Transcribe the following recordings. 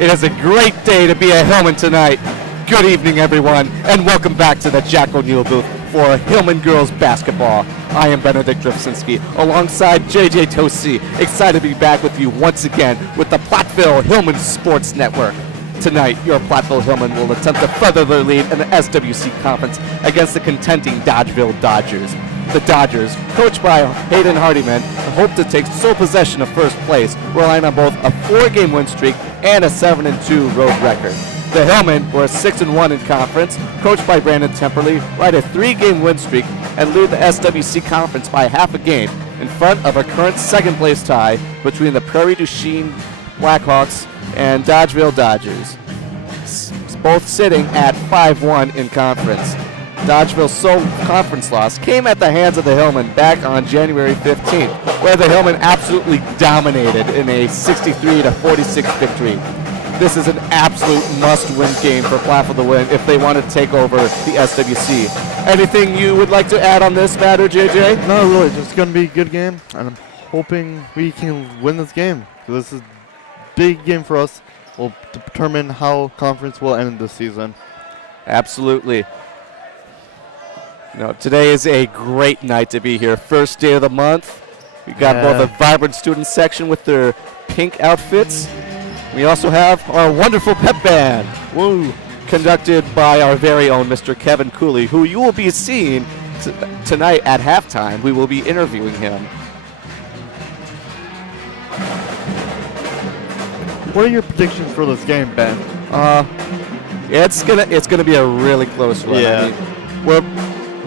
It is a great day to be a Hillman tonight. Good evening, everyone, and welcome back to the Jack O'Neill booth for Hillman girls basketball. I am Benedict Drifsinski, alongside JJ Tosi. Excited to be back with you once again with the Platteville Hillman Sports Network. Tonight, your Platteville Hillman will attempt to further their lead in the SWC Conference against the contending Dodgeville Dodgers. The Dodgers, coached by Hayden Hardiman, hope to take sole possession of first place, relying on both a 4-game win streak and a 7-2 road record. The Hillmen were 6-1 in conference, coached by Brandon Temperley, ride a 3-game win streak, and lead the SWC Conference by half a game in front of a current second-place tie between the Prairie du Chien Blackhawks and Dodgeville Dodgers, both sitting at 5-1 in conference. Dodgeville's sole conference loss came at the hands of the Hillmen back on January 15th, where the Hillmen absolutely dominated in a 63-46 victory. This is an absolute must-win game for Platteville to win if they want to take over the SWC. Anything you would like to add on this matter, JJ? No, really, just going to be a good game, and I'm hoping we can win this game. This is a big game for us. Will determine how conference will end this season. Absolutely. No, today is a great night to be here. First day of the month. We got both a vibrant student section with their pink outfits. We also have our wonderful pep band, conducted by our very own Mr. Kevin Cooley, who you will be seeing tonight at halftime. We will be interviewing him. What are your predictions for this game, Ben? It's gonna be a really close one. Yeah.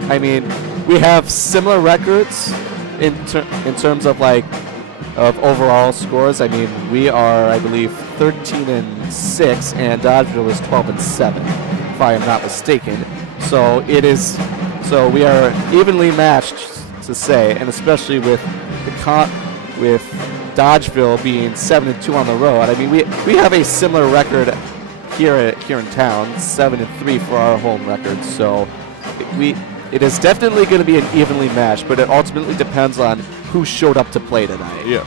I mean, we have similar records in terms of of overall scores. I mean, we are, I believe, 13-6, and Dodgeville is 12-7, if I am not mistaken. So we are evenly matched, to say, and especially with with Dodgeville being 7-2 on the road. I mean, we have a similar record here in town, 7-3 for our home record. So it is definitely going to be an evenly matched, but it ultimately depends on who showed up to play tonight. Yes.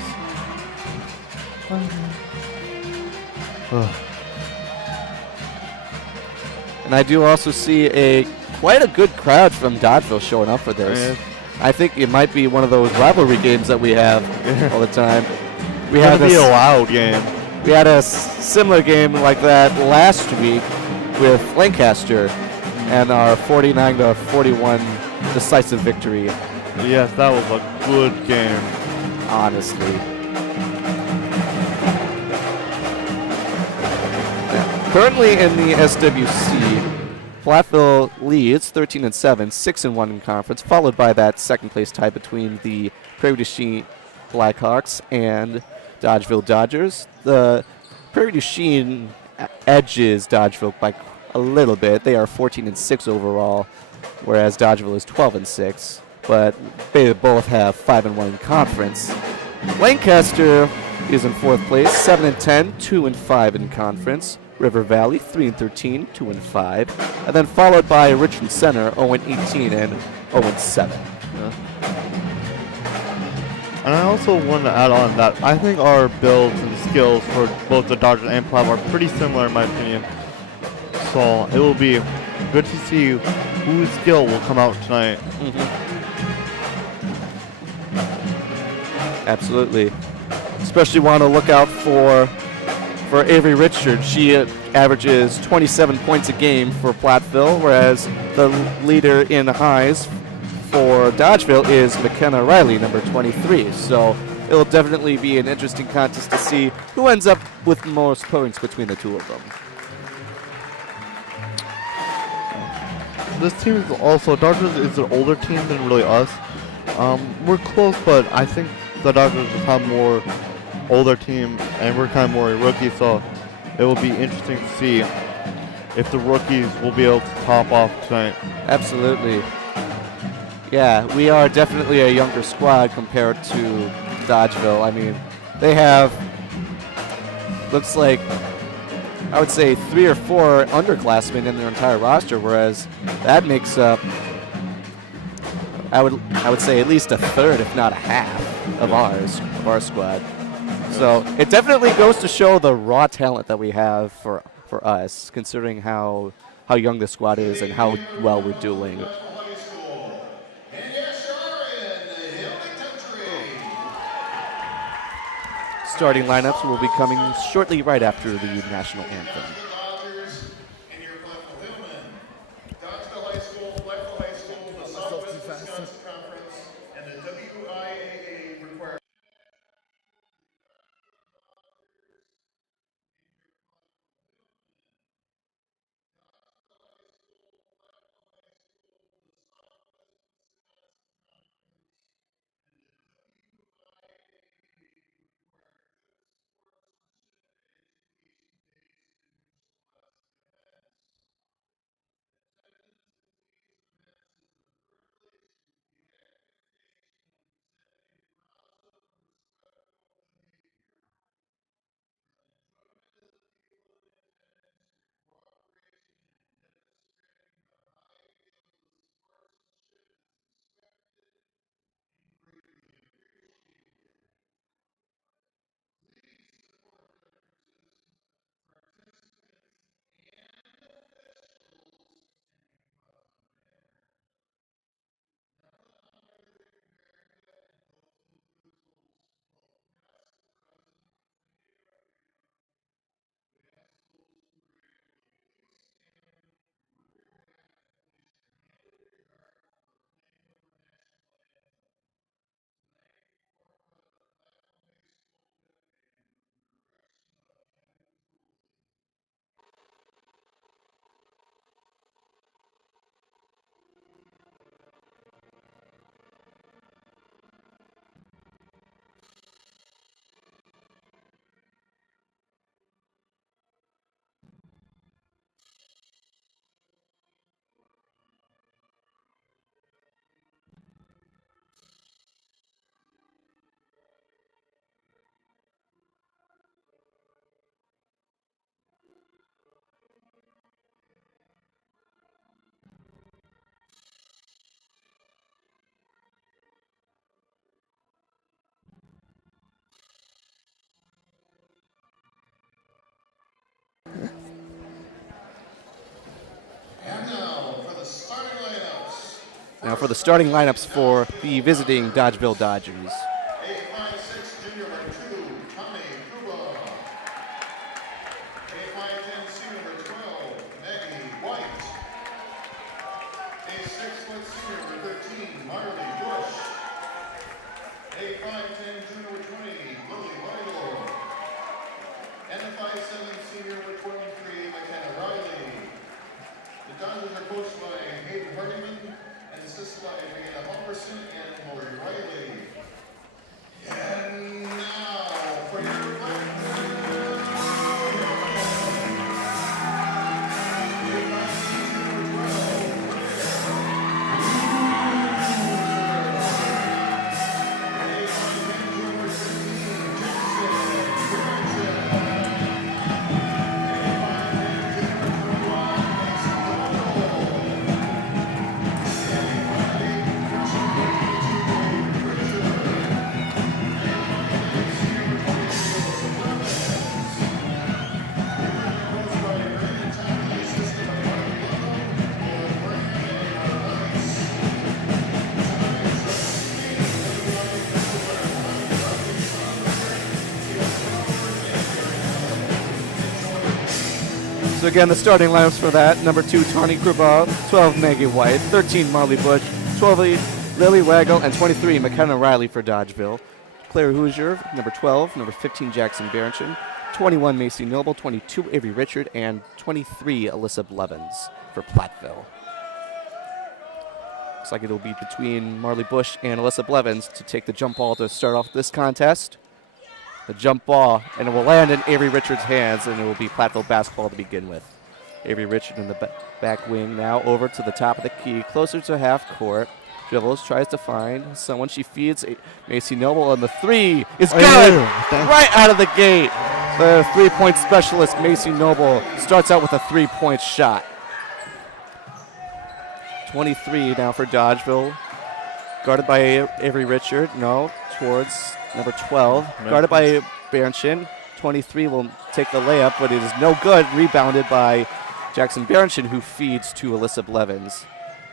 And I do also see quite a good crowd from Dodgeville showing up for this. Yeah. I think it might be one of those rivalry games that we have all the time. It's going to be a loud game. We had a similar game like that last week with Lancaster and our 49-41 decisive victory. Yes, that was a good game. Honestly. Yeah. Currently in the SWC, Platteville leads 13-7, 6-1 in conference, followed by that second place tie between the Prairie du Chien Blackhawks and Dodgeville Dodgers. The Prairie du Chien edges Dodgeville by a little bit. They are 14-6 overall, whereas Dodgeville is 12-6. But they both have 5-1 in conference. Lancaster is in fourth place, 7-10, 2-5 in conference. River Valley, 3-13, 2-5, and then followed by Richmond Center, 0-18 and 0-7. And I also want to add on that I think our builds and skills for both the Dodgers and Platteville are pretty similar in my opinion. So it will be good to see whose skill will come out tonight. Absolutely. Especially want to look out for Avery Richards. She averages 27 points a game for Platteville, whereas the leader in highs for Dodgeville is McKenna Riley, number 23. So it'll definitely be an interesting contest to see who ends up with most points between the two of them. This team is also, Dodgers is an older team than really us. We're close, but I think the Dodgers just have more older team, and we're kind of more rookies, so it will be interesting to see if the rookies will be able to top off tonight. Absolutely. Yeah, we are definitely a younger squad compared to Dodgeville. I mean, they have, looks like, I would say 3 or 4 underclassmen in their entire roster, whereas that makes up, I would say at least a third, if not a half, of our squad. So it definitely goes to show the raw talent that we have for us, considering how young the squad is and how well we're doing. Starting lineups will be coming shortly right after the national anthem. Dodgeville High School, Platteville High School, the Southwest Wisconsin Conference, and the WIAA require. And now for the starting lineups. Now for the starting lineups for the visiting Dodgeville Dodgers. 8'5" junior number 2, Tommy Kruba. 8'10" senior number 12, Maggie White. 6' senior number 13, Marley Bush. 8'10" junior number 20, Lily Weigel. And the 5'7" senior number 23, McKenna Riley. The Dodgers are coached by Hayden Hardiman and assisted by Megan Halverson and Lori Riley. And now for your So again, the starting lineups for that: number 2, Tawny Kruba; 12, Maggie White; 13, Marley Bush; 12, Lily Waggle; and 23, McKenna Riley for Dodgeville. Claire Hoosier, number 12; number 15, Jackson Berenson; 21, Macy Noble; 22, Avery Richard; and 23, Alyssa Blevins for Platteville. Looks like it'll be between Marley Bush and Alyssa Blevins to take the jump ball to start off this contest. The jump ball, and it will land in Avery Richards' hands, and it will be Platteville basketball to begin with. Avery Richard in the back wing, now over to the top of the key, closer to half court. Dribbles, tries to find someone. She feeds Macy Noble, and the three is good! Right out of the gate. The three-point specialist, Macy Noble, starts out with a three-point shot. 23 now for Dodgeville. Guarded by Avery Richard. No, towards number 12. Guarded by Berenchin. 23 will take the layup, but it is no good. Rebounded by Jackson Berenchin, who feeds to Alyssa Blevins.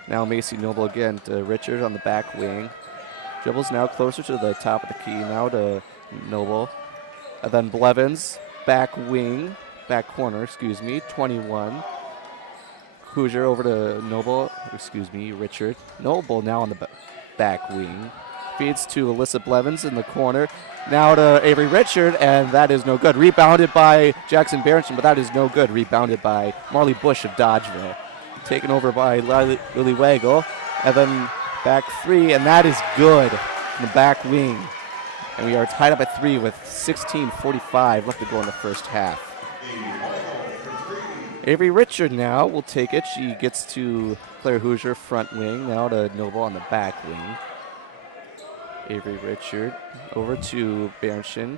Now Macy Noble again to Richard on the back wing. Dribbles now closer to the top of the key. Now to Noble. And then Blevins, back wing, back corner, 21. Hoosier over to Noble, Richard. Noble now on the back wing. Feeds to Alyssa Blevins in the corner. Now to Avery Richard, and that is no good. Rebounded by Jackson Berenchin, but that is no good. Rebounded by Marley Bush of Dodgeville. Taken over by Lily Wagle. And then back three, and that is good in the back wing. And we are tied up at 3 with 16:45 left to go in the first half. Avery Richard now will take it. She gets to Claire Hoosier, front wing. Now to Noble on the back wing. Avery Richard over to Berenchin.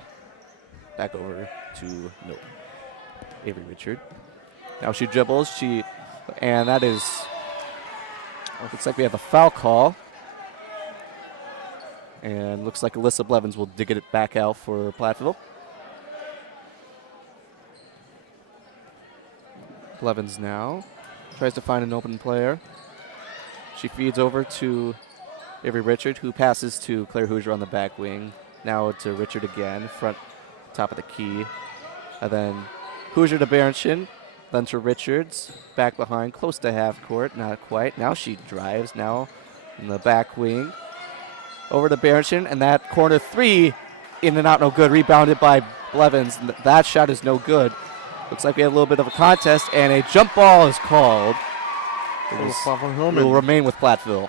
Back over to Avery Richard. Now she dribbles. And that is, looks like we have a foul call. And looks like Alyssa Blevins will dig it back out for Platteville. Blevins now tries to find an open player. She feeds over to Avery Richard, who passes to Claire Hoosier on the back wing. Now to Richard again, front top of the key. And then Hoosier to Berenchin, then to Richards, back behind, close to half court, not quite. Now she drives, now in the back wing. Over to Berenchin, and that corner three, in and out, no good. Rebounded by Blevins. That shot is no good. Looks like we have a little bit of a contest, and a jump ball is called. It will remain with Platteville.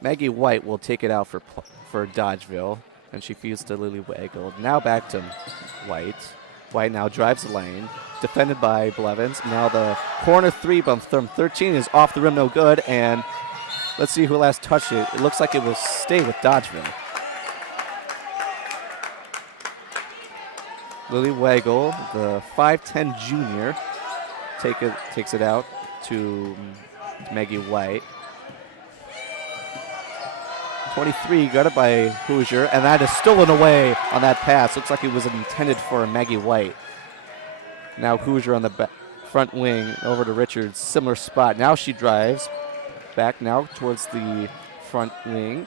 Maggie White will take it out for Dodgeville, and she feeds to Lily Wagle. Now back to White. White now drives the lane, defended by Blevins. Now the corner three from 13 is off the rim, no good, and let's see who last touched it. It looks like it will stay with Dodgeville. Lily Wagle, the 5'10 junior, takes it out to Maggie White. 23 got it by Hoosier, and that is stolen away on that pass. Looks like it was intended for Maggie White. Now Hoosier on the front wing over to Richards, similar spot. Now she drives back now towards the front wing.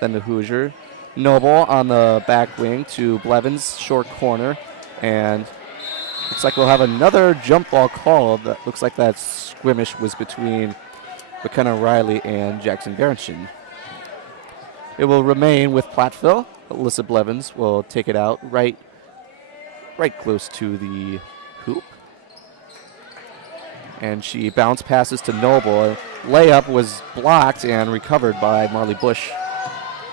Then to Hoosier. Noble on the back wing to Blevins, short corner. And looks like we'll have another jump ball called. That looks like that scrimmage was between McKenna Riley and Jackson Berenchin. It will remain with Platteville. Alyssa Blevins will take it out right close to the hoop. And she bounce passes to Noble. Layup was blocked and recovered by Marley Bush.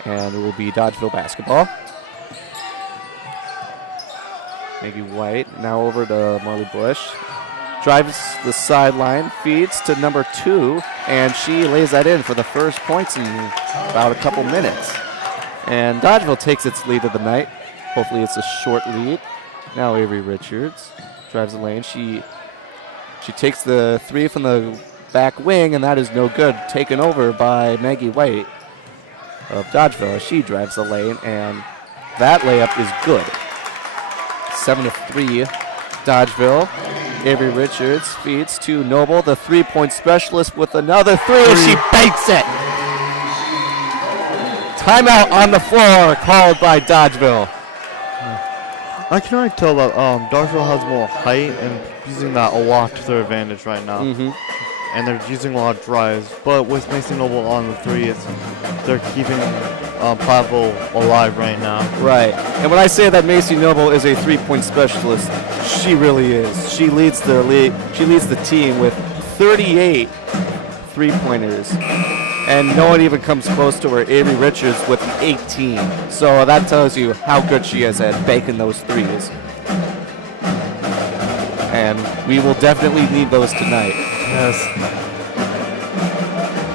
And it will be Dodgeville basketball. Maggie White now over to Marley Bush. Drives the sideline, feeds to number 2, and she lays that in for the first points in about a couple minutes. And Dodgeville takes its lead of the night. Hopefully it's a short lead. Now Avery Richards drives the lane. She takes the three from the back wing, and that is no good. Taken over by Maggie White of Dodgeville. She drives the lane, and that layup is good. 7-3, Dodgeville. Avery Richards feeds to Noble, the three-point specialist, with another three, and she banks it. Timeout on the floor called by Dodgeville. I can already tell that Dodgeville has more height and using that a lot to their advantage right now. And they're using a lot of drives. But with Macy Noble on the three, they're keeping Platteville alive right now. Right. And when I say that Macy Noble is a three-point specialist, she really is. She leads the team with 38 three-pointers. And no one even comes close to her. Avery Richards with 18. So that tells you how good she is at banking those threes. And we will definitely need those tonight. Yes.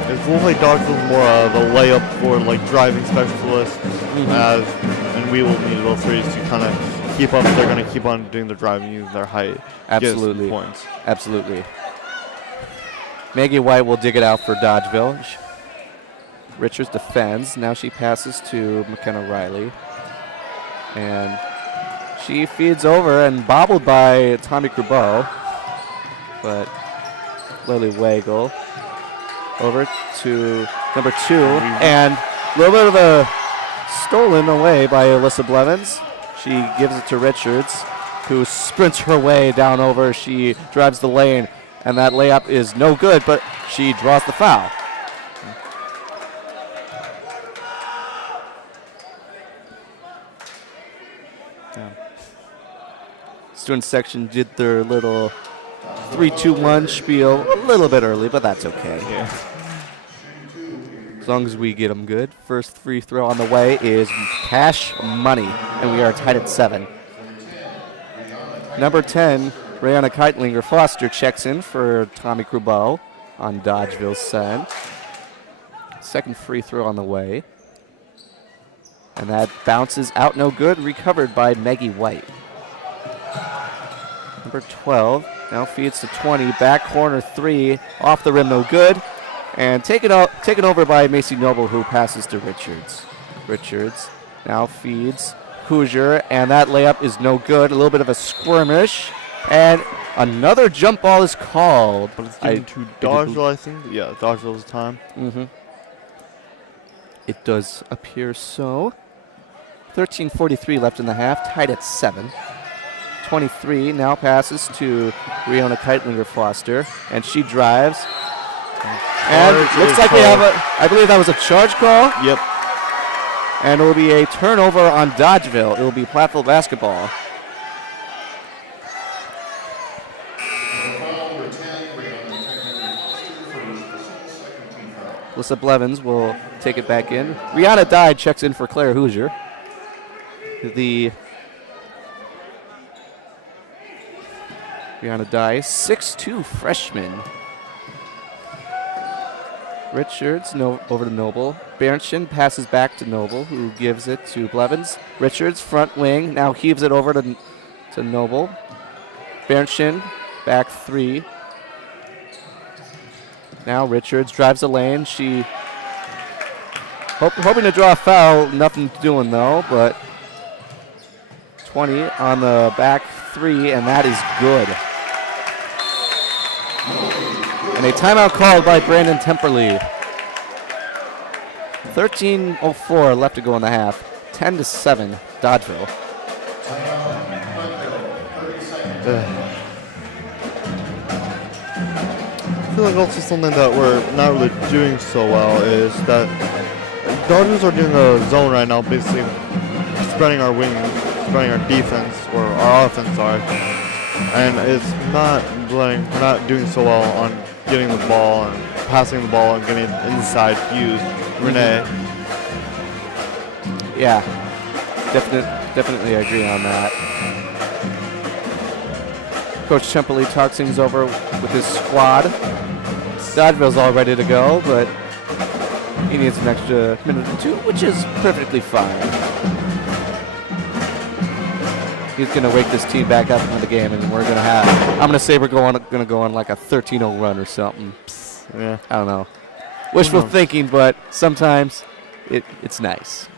It looks like Dodgeville's more of a layup for like driving specialists, and we will need those threes to kind of keep up. They're going to keep on doing the driving, using their height. Absolutely. Points. Absolutely. Maggie White will dig it out for Dodgeville. Richards defends. Now she passes to McKenna Riley. And she feeds over and bobbled by Tommy Crubeau. But Lily Wagle over to number 2. And a little bit of a stolen away by Alyssa Blevins. She gives it to Richards, who sprints her way down over. She drives the lane, and that layup is no good, but she draws the foul. Student section did their little 3-2-1 spiel a little bit early, but that's okay. Yeah. As long as we get them good. First free throw on the way is cash money, and we are tied at 7. Number 10, Brianna Keitlinger Foster checks in for Tommy Crubeau on Dodgeville's side. Second free throw on the way. And that bounces out no good, recovered by Maggie White. Number 12 now feeds to 20, back corner 3, off the rim no good. And taken over by Macy Noble, who passes to Richards. Richards now feeds Hoosier, and that layup is no good. A little bit of a skirmish, and another jump ball is called. But it's given to Dodgeville, I think. Yeah, Dodgeville's time. It does appear so. 13:43 left in the half, tied at 7. 23 now passes to Brianna Keitlinger Foster, and she drives. And looks like we have I believe that was a charge call. Yep. And it will be a turnover on Dodgeville. It will be Platteville basketball. Alyssa Blevins will take it back in. Rihanna Dye checks in for Claire Hoosier. The Rihanna Dye, 6'2" freshman. Richards over to Noble. Berenshin passes back to Noble, who gives it to Blevins. Richards, front wing, now heaves it over to Noble. Berenshin, back 3. Now Richards drives the lane. She hoping to draw a foul. Nothing doing though, but 20 on the back 3, and that is good. And a timeout called by Brandon Temperley. 13:04 left to go in the half. 10-7, Dodgeville. I feel like also something that we're not really doing so well is that Dodgers are doing a zone right now, basically spreading our wings, spreading our defense, or our offense, sorry. And it's not we're not doing so well on getting the ball and passing the ball and getting it inside Hughes, Renee. Yeah, definitely agree on that. Coach Temperley talks things over with his squad. Dodgeville's all ready to go, but he needs an extra minute or 2, which is perfectly fine. He's going to wake this team back up into the game, and we're going to have, I'm going to say we're going to go on like a 13-0 run or something. Yeah. I don't know. Wishful thinking, but sometimes it's nice.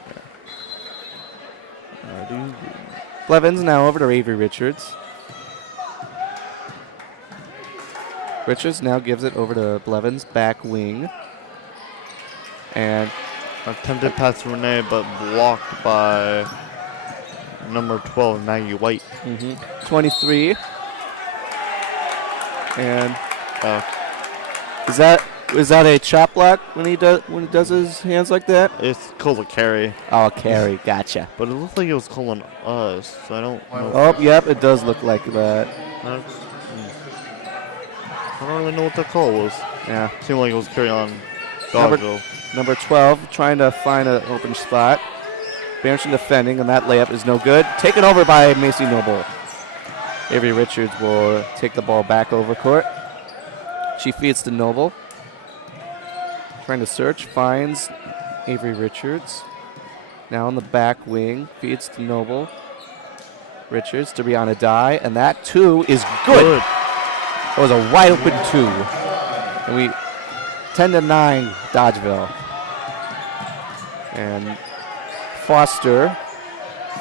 Blevins now over to Avery Richards. Richards now gives it over to Blevins, back wing. And attempted pass to Renee, but blocked by number 12, Maggie White. 23. And is that a chop block when he does his hands like that? It's called a carry. Oh, carry, gotcha. But it looked like it was calling us, so I don't know. Oh, yep, it does look like that. I don't really know what that call was. Yeah. Seemed like it was carry on Dodgeville. Number 12 trying to find an open spot. Berenshin defending, and that layup is no good. Taken over by Macy Noble. Avery Richards will take the ball back over court. She feeds to Noble. Trying to search, finds Avery Richards. Now on the back wing, feeds to Noble. Richards to Brianna Dye, and that 2 is good. That was a wide open 2. And we 10-9 Dodgeville. And Foster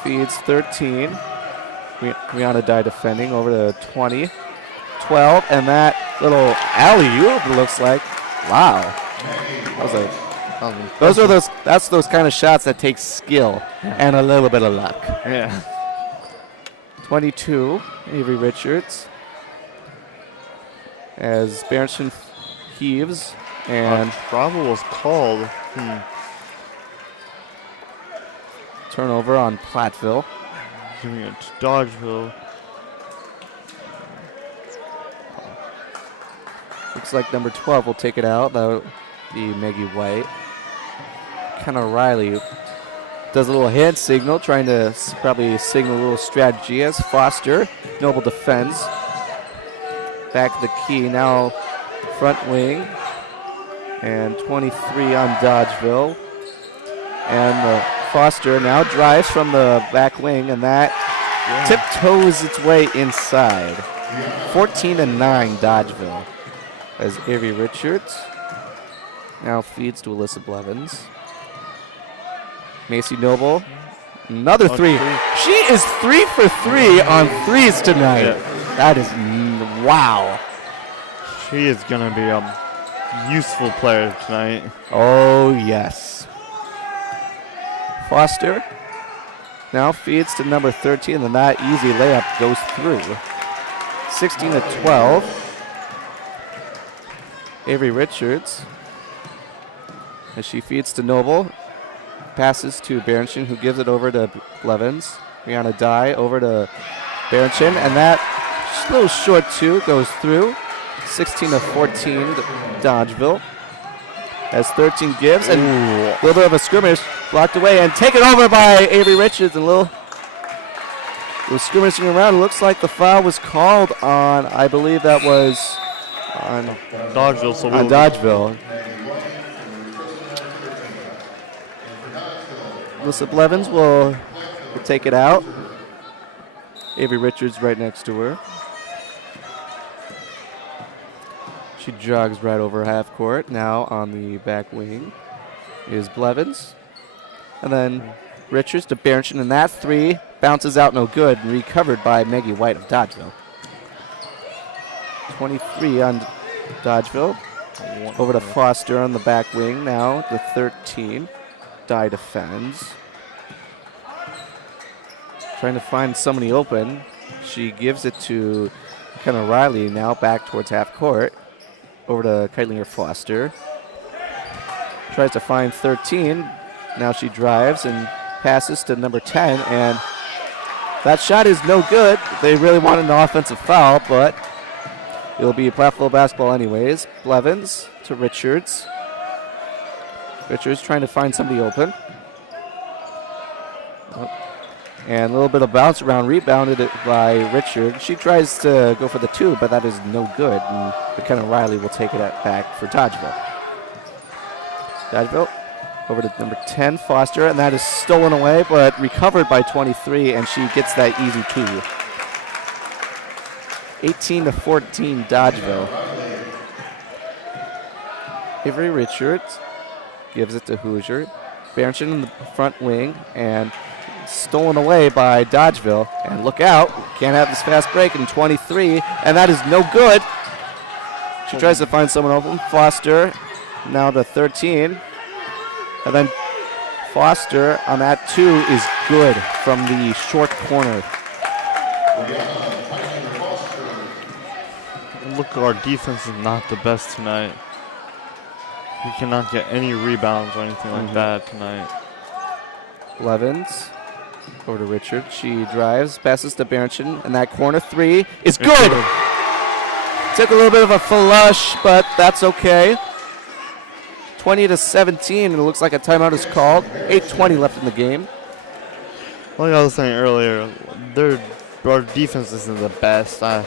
feeds 13. Rihanna Dye defending over to 20. 12, and that little alley-oop looks like. Wow. That was that's those kind of shots that take skill and a little bit of luck. Yeah. 22, Avery Richards. As Berenson heaves, and travel was called. Turnover on Platteville. Giving it to Dodgeville. Looks like number 12 will take it out. That would be Maggie White. Kind of Riley does a little hand signal, trying to probably signal a little strategy as Foster. Noble defends. Back to the key, now front wing. And 23 on Dodgeville. And Foster now drives from the back wing, and that tiptoes its way inside. 14-9 Dodgeville. As Avery Richards now feeds to Alyssa Blevins. Macy Noble, another three. She is 3 for 3 on threes tonight. Yeah. That is, wow. She is going to be a useful player tonight. Oh, yes. Foster now feeds to number 13, and that easy layup goes through. 16-12. Avery Richards, as she feeds to Noble, passes to Berenson, who gives it over to Blevins. Rihanna Dye over to Berenson, and that little short two goes through. 16-14 Dodgeville. As 13 gives, and a little bit of a skirmish blocked away and taken over by Avery Richards. And a little skirmishing around. It looks like the foul was called on, I believe that was on Dodgeville. So on Dodgeville. Alyssa Blevins will take it out. Avery Richards right next to her. She jogs right over half court. Now on the back wing is Blevins. And then Richards to Berenson, and that three bounces out no good and recovered by Maggie White of Dodgeville. 23 on Dodgeville. Over to Foster on the back wing now, the 13. Dye defends. Trying to find somebody open. She gives it to Kenna Riley now back towards half court. Over to Keitlinger Foster. Tries to find 13. Now she drives and passes to number 10, and that shot is no good. They really wanted an offensive foul, but it'll be Platteville basketball anyways. Blevins to Richards. Richards trying to find somebody open. And a little bit of bounce around, rebounded it by Richard. She tries to go for the two, but that is no good. And McKenna Riley will take it back for Dodgeville. Dodgeville over to number 10, Foster, and that is stolen away, but recovered by 23, and she gets that easy two. 18-14, Dodgeville. Avery Richards gives it to Hoosier. Berenson in the front wing, and stolen away by Dodgeville. And look out, can't have this fast break in 23, and that is no good. She tries to find someone open. Foster now to 13. And then Foster on that two is good from the short corner. Look, our defense is not the best tonight. We cannot get any rebounds or anything like that tonight. Blevins over to Richard. She drives, passes to Berenson, and that corner three is good. Took a little bit of a flush, but that's okay. 20-17, and it looks like a timeout is called. 8:20 left in the game. Like I was saying earlier, our defense isn't the best. I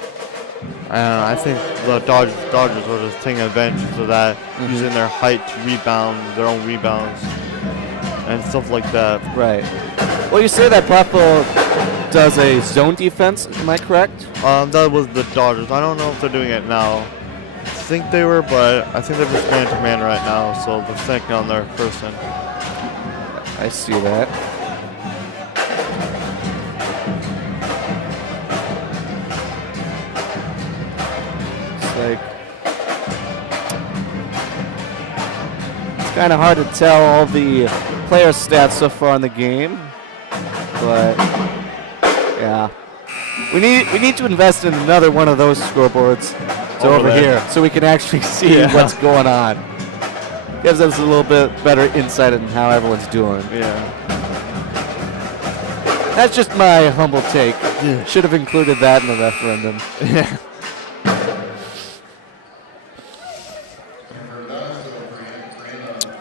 think the Dodgers were just taking advantage of that, using their height to rebound their own rebounds and stuff like that. Right. Well, you say that Platteville does a zone defense, am I correct? That was the Dodgers. I don't know if they're doing it now. think they were, but I think they're just man-to-man right now, so they're thinking on their person. I see that. It's like it's kind of hard to tell all the player stats so far in the game, but yeah, we need to invest in another one of those scoreboards over here so we can actually see what's going on. Gives us a little bit better insight on how everyone's doing. Yeah. That's just my humble take. Should have included that in the referendum. Yeah.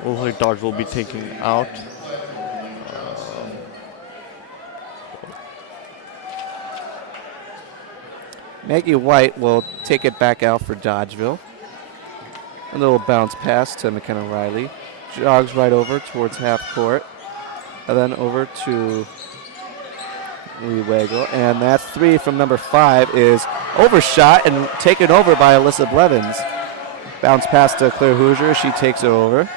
Looks like Dodge will be taking out. Maggie White will take it back out for Dodgeville. A little bounce pass to McKenna Riley. Jogs right over towards half court. And then over to Lee Wagle. And that three from number 5 is overshot and taken over by Alyssa Blevins. Bounce pass to Claire Hoosier. She takes it over.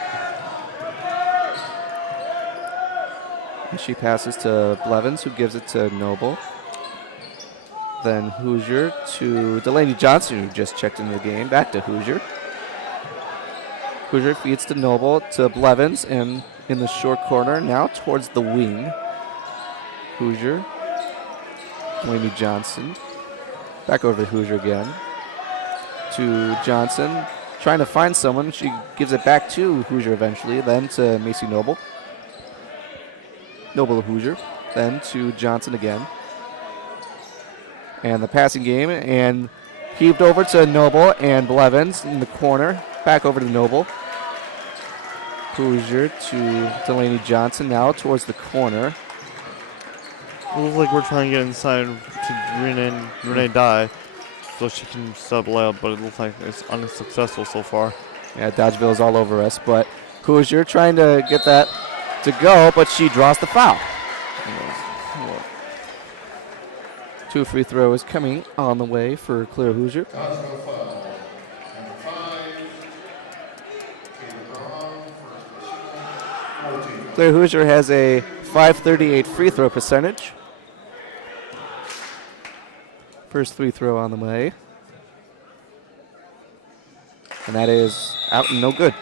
And she passes to Blevins, who gives it to Noble. Then Hoosier to Delaney Johnson, who just checked into the game. Back to Hoosier. Hoosier feeds to Noble, to Blevins, and in the short corner, now towards the wing. Hoosier, Delaney Johnson. Back over to Hoosier again. To Johnson, trying to find someone. She gives it back to Hoosier eventually, then to Macy Noble. Noble to Hoosier, then to Johnson again. And the passing game, and heaved over to Noble and Blevins in the corner. Back over to Noble. Hoosier to Delaney Johnson now towards the corner. It looks like we're trying to get inside to Renee Dye so she can sub layup, but it looks like it's unsuccessful so far. Yeah, Dodgeville is all over us, but Hoosier trying to get that to go, but she draws the foul. 2 free throws coming on the way for Claire Hoosier. Claire Hoosier has a .538 free throw percentage. First free throw on the way. And that is out and no good.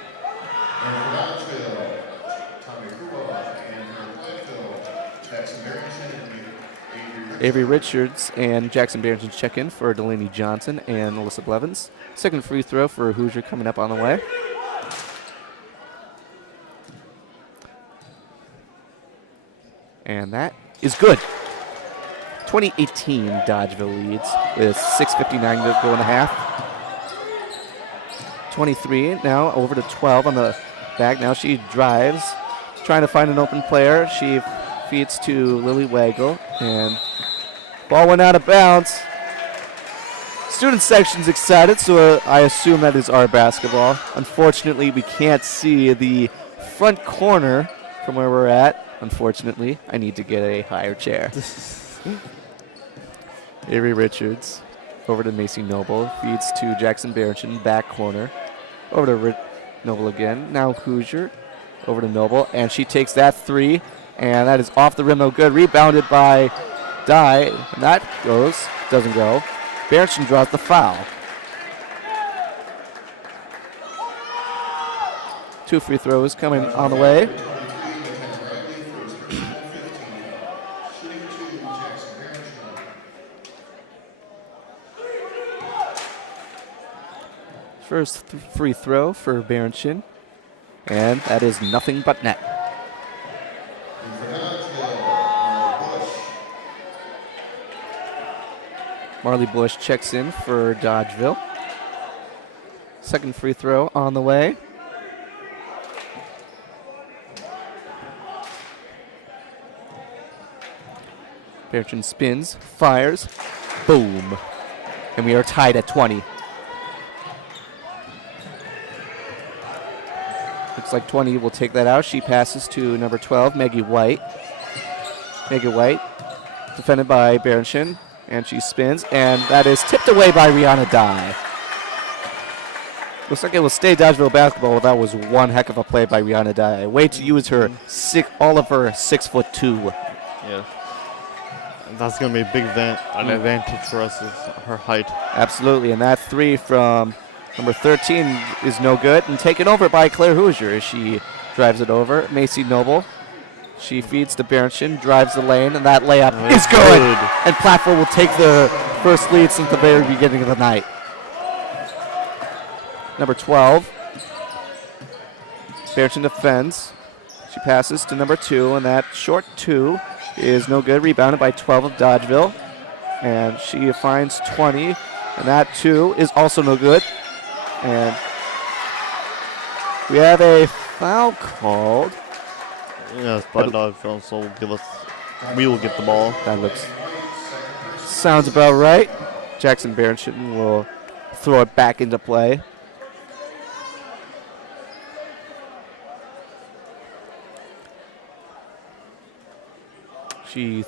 Avery Richards and Jackson Barrington check in for Delaney Johnson and Alyssa Blevins. Second free throw for Hoosier coming up on the way. And that is good. 2018 Dodgeville leads with 6:59 to go in the half. 23 now over to 12 on the back. Now she drives, trying to find an open player. She feeds to Lily Wagle, and ball went out of bounds. Student section's excited, so I assume that is our basketball. Unfortunately, we can't see the front corner from where we're at. Unfortunately, I need to get a higher chair. Avery Richards over to Macy Noble, feeds to Jackson Barrington, back corner. Over to Noble again. Now Hoosier over to Noble, and she takes that three, and that is off the rim, no good. Rebounded by Dye, and that doesn't go. Barrington draws the foul. 2 free throws coming on the way. First free throw for Barrington, and that is nothing but net. Marley Bush checks in for Dodgeville. Second free throw on the way. Barrington spins, fires, boom. And we are tied at 20. Looks like 20 will take that out. She passes to number 12, Maggie White. Maggie White, defended by Barrington, and she spins, and that is tipped away by Rihanna Dye. Looks like it will stay Dodgeville basketball. That was one heck of a play by Rihanna Dye. Way to use her all of her 6'2". Yeah. And that's going to be a big an advantage for us is her height. Absolutely, and that three from number 13 is no good, and taken over by Claire Hoosier as she drives it over. Macy Noble, she feeds to Berenson, drives the lane, and that layup is good. And Platteville will take the first lead since the very beginning of the night. Number 12, Berenson defends. She passes to number 2, and that short 2 is no good. Rebounded by 12 of Dodgeville, and she finds 20, and that 2 is also no good. And we have a foul called. Yes, by Dodgeville, so we will get the ball. That sounds about right. Jackson Berenson will throw it back into play. She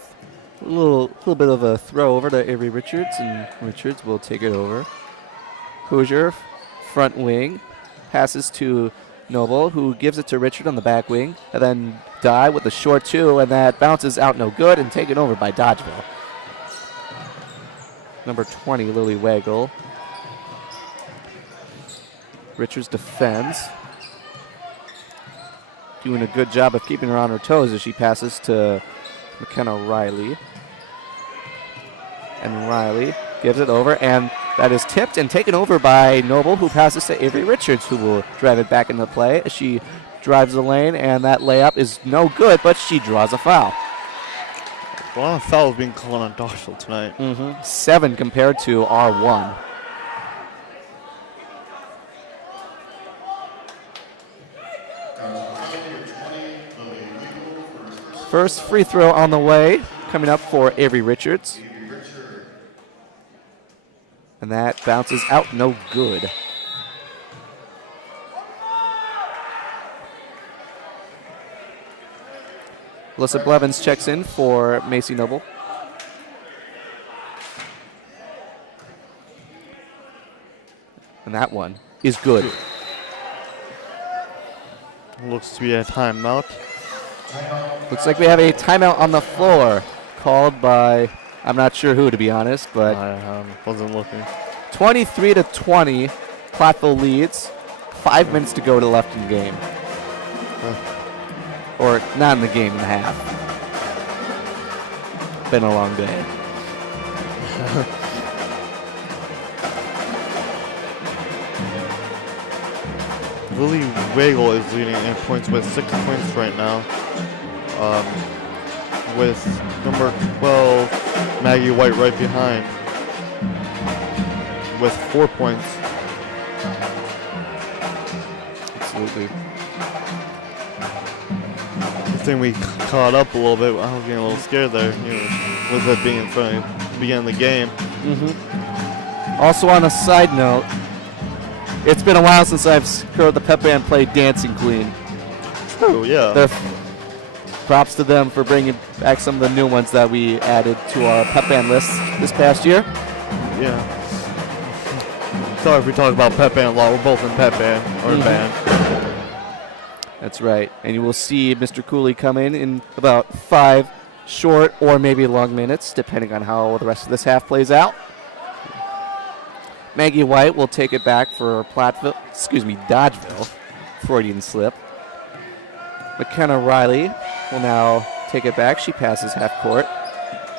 a little bit of a throw over to Avery Richards, and Richards will take it over. Hoosier, front wing, passes to Noble, who gives it to Richard on the back wing, and then Dye with the short 2, and that bounces out no good and taken over by Dodgeville. Number 20, Lily Waggle. Richards defends, doing a good job of keeping her on her toes as she passes to McKenna Riley. And Riley gives it over, and that is tipped and taken over by Noble, who passes to Avery Richards, who will drive it back into play as she drives the lane, and that layup is no good, but she draws a foul. A lot of fouls being called on Dodgeville tonight. 7 compared to our 1. First free throw on the way, coming up for Avery Richards. And that bounces out no good. Alyssa Blevins checks in for Macy Noble. And that one is good. Looks to be a timeout. Looks like we have a timeout on the floor called by, I'm not sure who, to be honest, but I wasn't looking. 23-20, Platteville leads. 5 minutes to go to left in the game. Or not in the game, in the half. Been a long day. Lily Waggle is leading in points with 6 points right now. With number 12, Maggie White, right behind with 4 points. Absolutely. I think we caught up a little bit. I was getting a little scared there, with it being in front of the beginning of the game. Also, on a side note, it's been a while since I've heard the pep band play Dancing Queen. Oh, yeah. Props to them for bringing back some of the new ones that we added to our pep band list this past year. Yeah. Sorry if we talk about pep band a lot. We're both in pep band or band. That's right. And you will see Mr. Cooley come in about 5 short or maybe long minutes, depending on how the rest of this half plays out. Maggie White will take it back for Dodgeville. Freudian slip. McKenna Riley will now take it back. She passes half court.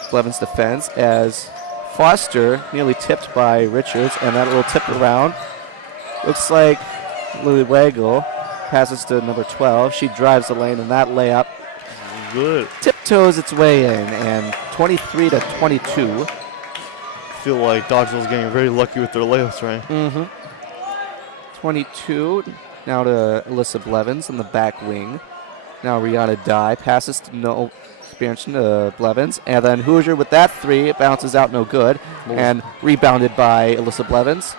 Blevins defends as Foster nearly tipped by Richards, and that little tip around. Looks like Lily Waggle passes to number 12. She drives the lane, and that layup good. Tiptoes its way in, and 23-22. I feel like Dodgeville's getting very lucky with their layups, right? 22 now to Alyssa Blevins in the back wing. Now Rihanna Dye passes to expansion to Blevins, and then Hoosier with that 3, it bounces out no good, and rebounded by Alyssa Blevins.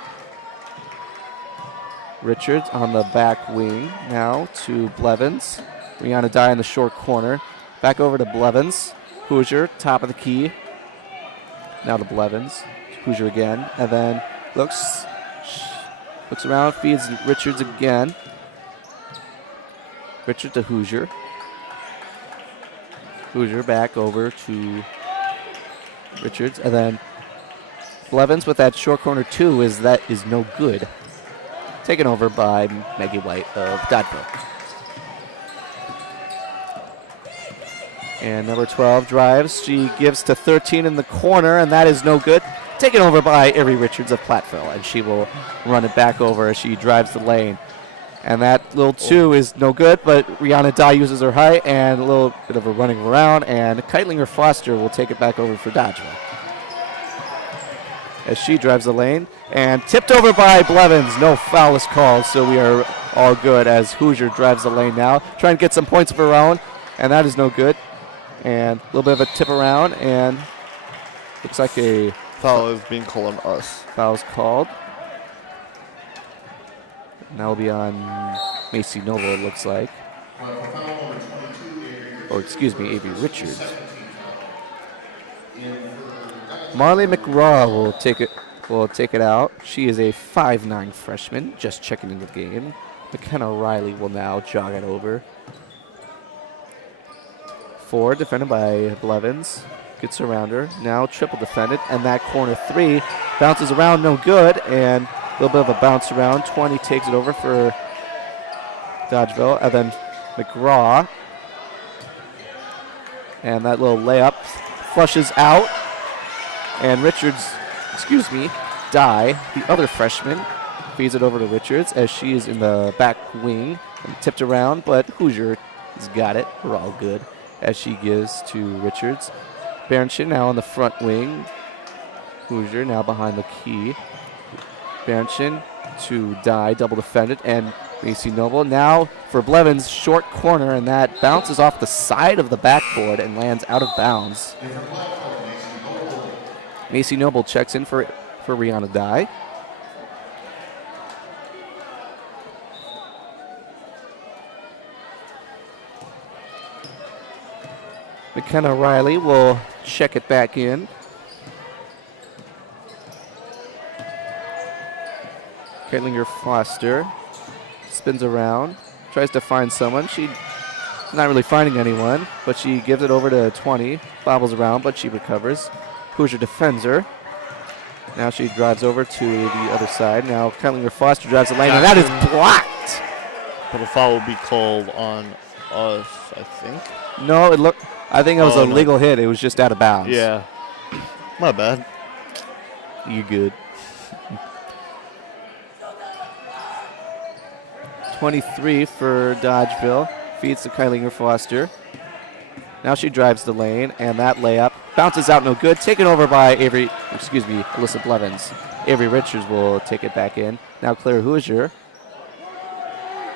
Richards on the back wing now to Blevins. Rihanna Dye in the short corner. Back over to Blevins. Hoosier, top of the key. Now to Blevins. Hoosier again, and then looks Looks around, feeds Richards again. Richard to Hoosier. Hoosier back over to Richards. And then Blevins with that short corner 2 is no good. Taken over by Maggie White of Dodgeville. And number 12 drives. She gives to 13 in the corner, and that is no good. Taken over by Avery Richards of Platteville, and she will run it back over as she drives the lane. And that little 2 is no good, but Rihanna Dye uses her height and a little bit of a running around, and Keitlinger Foster will take it back over for Dodgeville. As she drives the lane, and tipped over by Blevins. No foul is called, so we are all good as Hoosier drives the lane now, trying to get some points of her own, and that is no good. And a little bit of a tip around, and looks like a Foul is being called on us. foul is called. And that will be on Macy Noble, it looks like. Or excuse me, Avery Richards. Marley McGraw will take it out. She is a 5'9" freshman, just checking in the game. McKenna Riley will now jog it over. 4 defended by Blevins. Gets around her. Now triple defended, and that corner 3 bounces around, no good, and a little bit of a bounce around. 20 takes it over for Dodgeville, and then McGraw. And that little layup flushes out. And Richards, Dye, the other freshman, feeds it over to Richards as she is in the back wing and tipped around, but Hoosier has got it. We're all good as she gives to Richards. Berenchin now on the front wing. Hoosier now behind the key. Berenchin to Dye, double defended, and Macy Noble. Now for Blevins, short corner, and that bounces off the side of the backboard and lands out of bounds. Macy Noble checks in for Rihanna Dye. McKenna Riley will check it back in. Keitlinger Foster spins around, tries to find someone. She's not really finding anyone, but she gives it over to 20. Bobbles around, but she recovers. Hoosier defends her. Now she drives over to the other side. Now Keitlinger Foster drives the lane, and that is blocked. But a foul will be called on us, I think. No, I think it was a legal hit. It was just out of bounds. Yeah. My bad. You good. 23 for Dodgeville. Feeds to Keitlinger Foster. Now she drives the lane, and that layup bounces out no good. Taken over by Alyssa Blevins. Avery Richards will take it back in. Now Claire Hoosier.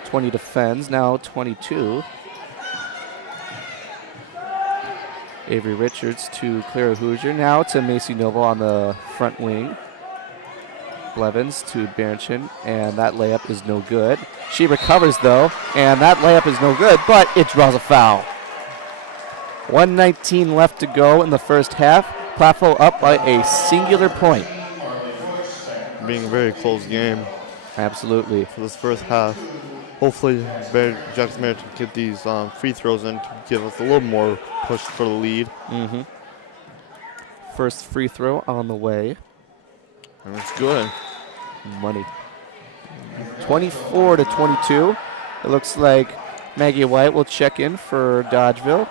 20 defends, now 22. Avery Richards to Clara Hoosier. Now to Macy Noble on the front wing. Blevins to Berenchin, and that layup is no good. She recovers, though, and that layup is no good, but it draws a foul. 1:19 left to go in the first half. Platteville up by a singular point. Being a very close game. Absolutely. For this first half. Hopefully, Jackson Mary can get these free throws in to give us a little more push for the lead. Mm-hmm. First free throw on the way. And it's good. Money. 24-22. It looks like Maggie White will check in for Dodgeville.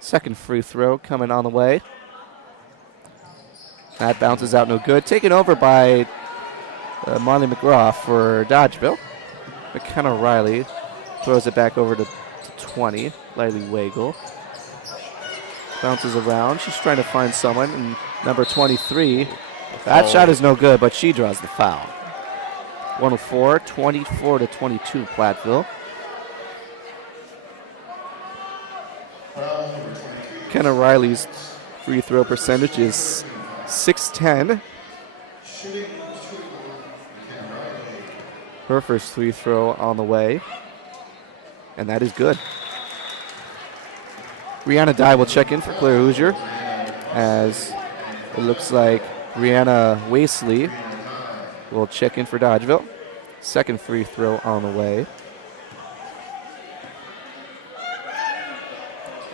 Second free throw coming on the way. That bounces out no good. Taken over by Marley McGraw for Dodgeville. McKenna Riley throws it back over to 20. Lily Wagle bounces around. She's trying to find someone. And number 23. That shot is no good, but she draws the foul. 24-22 Platteville. McKenna Riley's free throw percentage is 6-10. Her first free throw on the way. And that is good. Rihanna Dye will check in for Claire Hoosier. as it looks like Brianna Wastley will check in for Dodgeville. Second free throw on the way.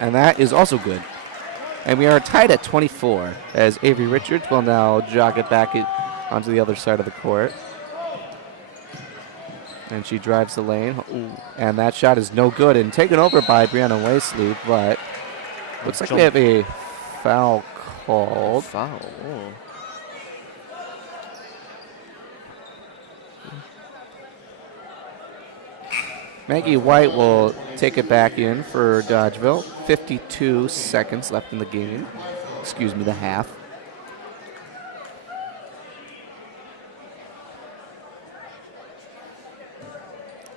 And that is also good. And we are tied at 24 as Avery Richards will now jog it back onto the other side of the court. And she drives the lane. Ooh. And that shot is no good and taken over by Brianna Wastley, but looks like we have a foul called. Foul. Oh. Maggie White will take it back in for Dodgeville. 52 seconds left in the game. Excuse me, the half.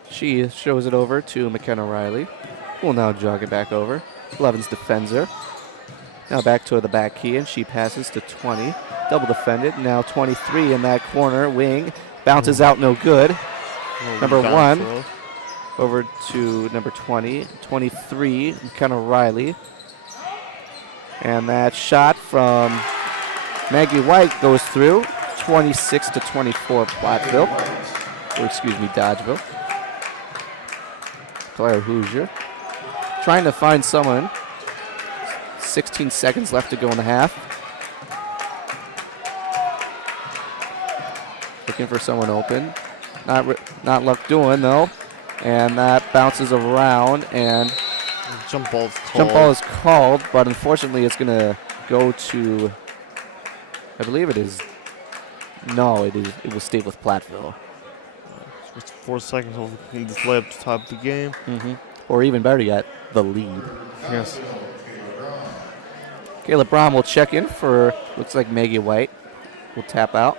She shows it over to McKenna Riley, who will now jog it back over. Blevins defends her. Now back to the back key, and she passes to 20. Double defended. Now 23 in that corner wing. Bounces out, no good. Number 1 over to number 20. 23, McKenna Riley. And that shot from Maggie White goes through. 26 to 24, Platteville. Or excuse me, Dodgeville. Claire Hoosier trying to find someone. 16 seconds left to go in the half. Looking for someone open. Not luck doing though. And that bounces around and Jump ball is called, but unfortunately it's gonna go to, I believe it is, no, it will stay with Platteville. Just 4 seconds in this layup to top the game. Or even better yet, the lead. Yes. Kayla Braun will check in for, looks like Maggie White will tap out.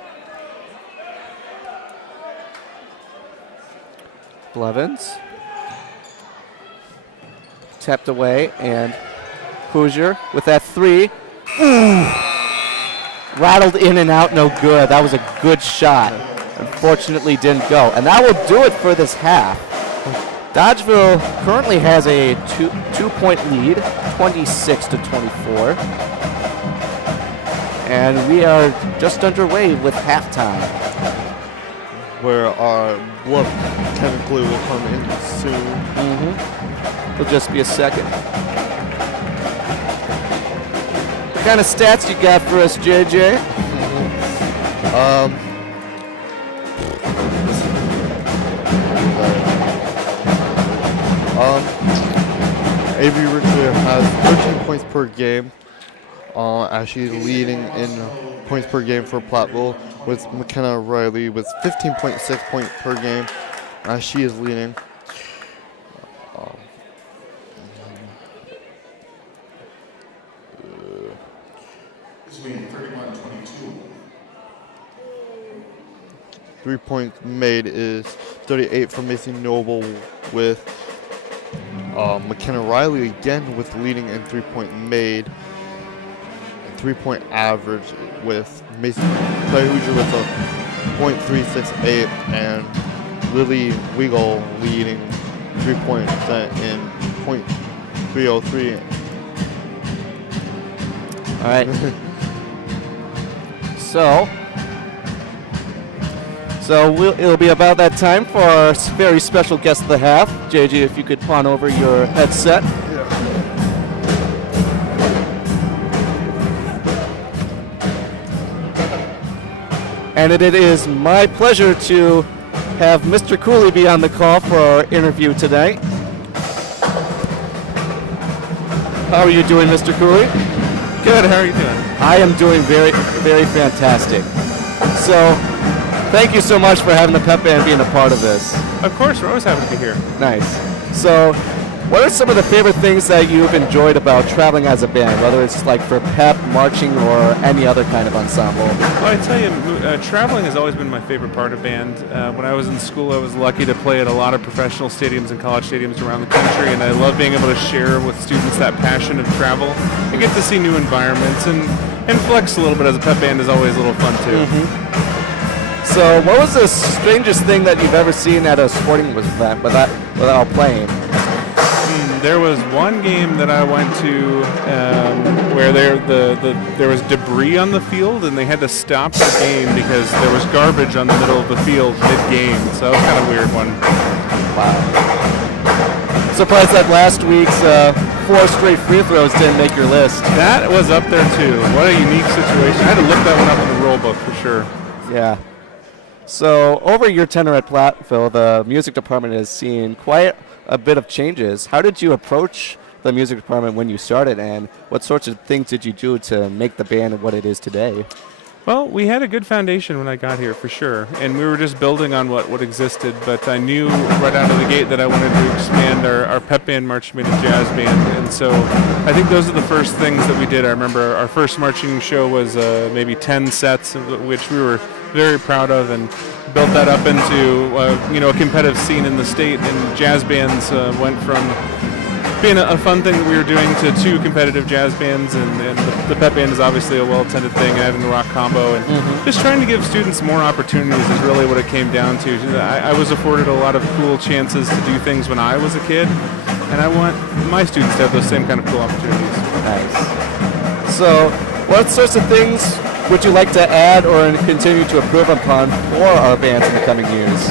Blevins. Tapped away, and Hoosier with that 3. Ooh! Rattled in and out, no good. That was a good shot. Unfortunately didn't go. And that will do it for this half. Dodgeville currently has a two-point lead, 26 to 24. And we are just underway with halftime. Where our bluff technically will come in soon. It'll just be a second. What kind of stats you got for us, JJ? Avery Richard has 13 points per game, as she's leading in points per game for Platteville, with McKenna Riley with 15.6 points per game, as she is leading. This will be 31-22. 3 points made is 38 for Macy Noble, with McKenna Riley again with leading in 3-point made. 3-point average with Macy Claire Hoosier with a .368 and Lily Weagle leading 3-point in .303. All right. So it'll be about that time for our very special guest of the half. JJ, if you could pawn over your headset. And it is my pleasure to have Mr. Cooley be on the call for our interview tonight. How are you doing, Mr. Cooley? Good, how are you doing? I am doing very, very fantastic. So, thank you so much for having the pep band being a part of this. Of course, we're always happy to be here. Nice. So, what are some of the favorite things that you've enjoyed about traveling as a band, whether it's like for pep, marching, or any other kind of ensemble? Well, I tell you, traveling has always been my favorite part of band. When I was in school, I was lucky to play at a lot of professional stadiums and college stadiums around the country, and I love being able to share with students that passion of travel and get to see new environments and flex a little bit as a pep band is always a little fun too. So, what was the strangest thing that you've ever seen at a sporting event without playing? There was one game that I went to where there was debris on the field, and they had to stop the game because there was garbage on the middle of the field mid-game. So that was kind of a weird one. Wow. Surprised that last week's 4 straight free throws didn't make your list. That was up there too. What a unique situation. I had to look that one up in the rule book for sure. Yeah. So over your tenure at Platteville, the music department has seen quite a bit of changes. How did you approach the music department when you started, and what sorts of things did you do to make the band what it is today? Well, we had a good foundation when I got here, for sure, and we were just building on what existed, but I knew right out of the gate that I wanted to expand our pep band, marching band, and jazz band, and so I think those are the first things that we did. I remember our first marching show was maybe 10 sets, which we were very proud of, and built that up into a competitive scene in the state, and jazz bands went from being a fun thing that we were doing to 2 competitive jazz bands, and the pep band is obviously a well-attended thing, having the rock combo, and just trying to give students more opportunities is really what it came down to. I was afforded a lot of cool chances to do things when I was a kid, and I want my students to have those same kind of cool opportunities. Nice. So what sorts of things would you like to add or continue to improve upon for our bands in the coming years?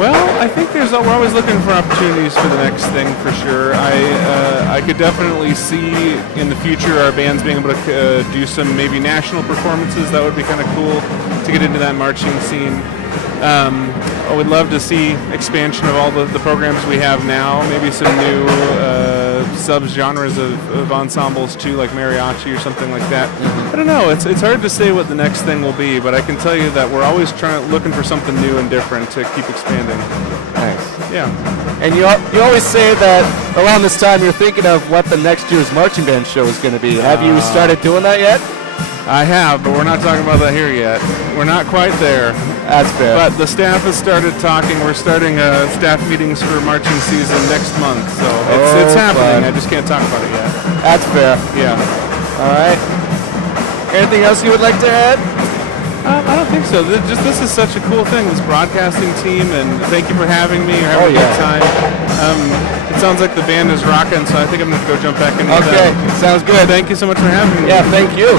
Well, I think we're always looking for opportunities for the next thing, for sure. I could definitely see in the future our bands being able to do some maybe national performances. That would be kind of cool to get into that marching scene. I would love to see expansion of all the programs we have now, maybe some new sub-genres of ensembles too, like mariachi or something like that. I don't know, it's hard to say what the next thing will be, but I can tell you that we're always looking for something new and different to keep expanding. Nice. Yeah. And you always say that around this time you're thinking of what the next year's marching band show is going to be. Have you started doing that yet? I have, but we're not talking about that here yet. We're not quite there. That's fair. But the staff has started talking. We're starting staff meetings for marching season next month, so it's happening. Fun. I just can't talk about it yet. That's fair. Yeah. All right. Anything else you would like to add? I don't think so. This is such a cool thing, this broadcasting team, and thank you for having me. You're having a good time. It sounds like the band is rocking, so I think I'm going to go jump back in with them. Okay, sounds good. Thank you so much for having me. Yeah, thank you.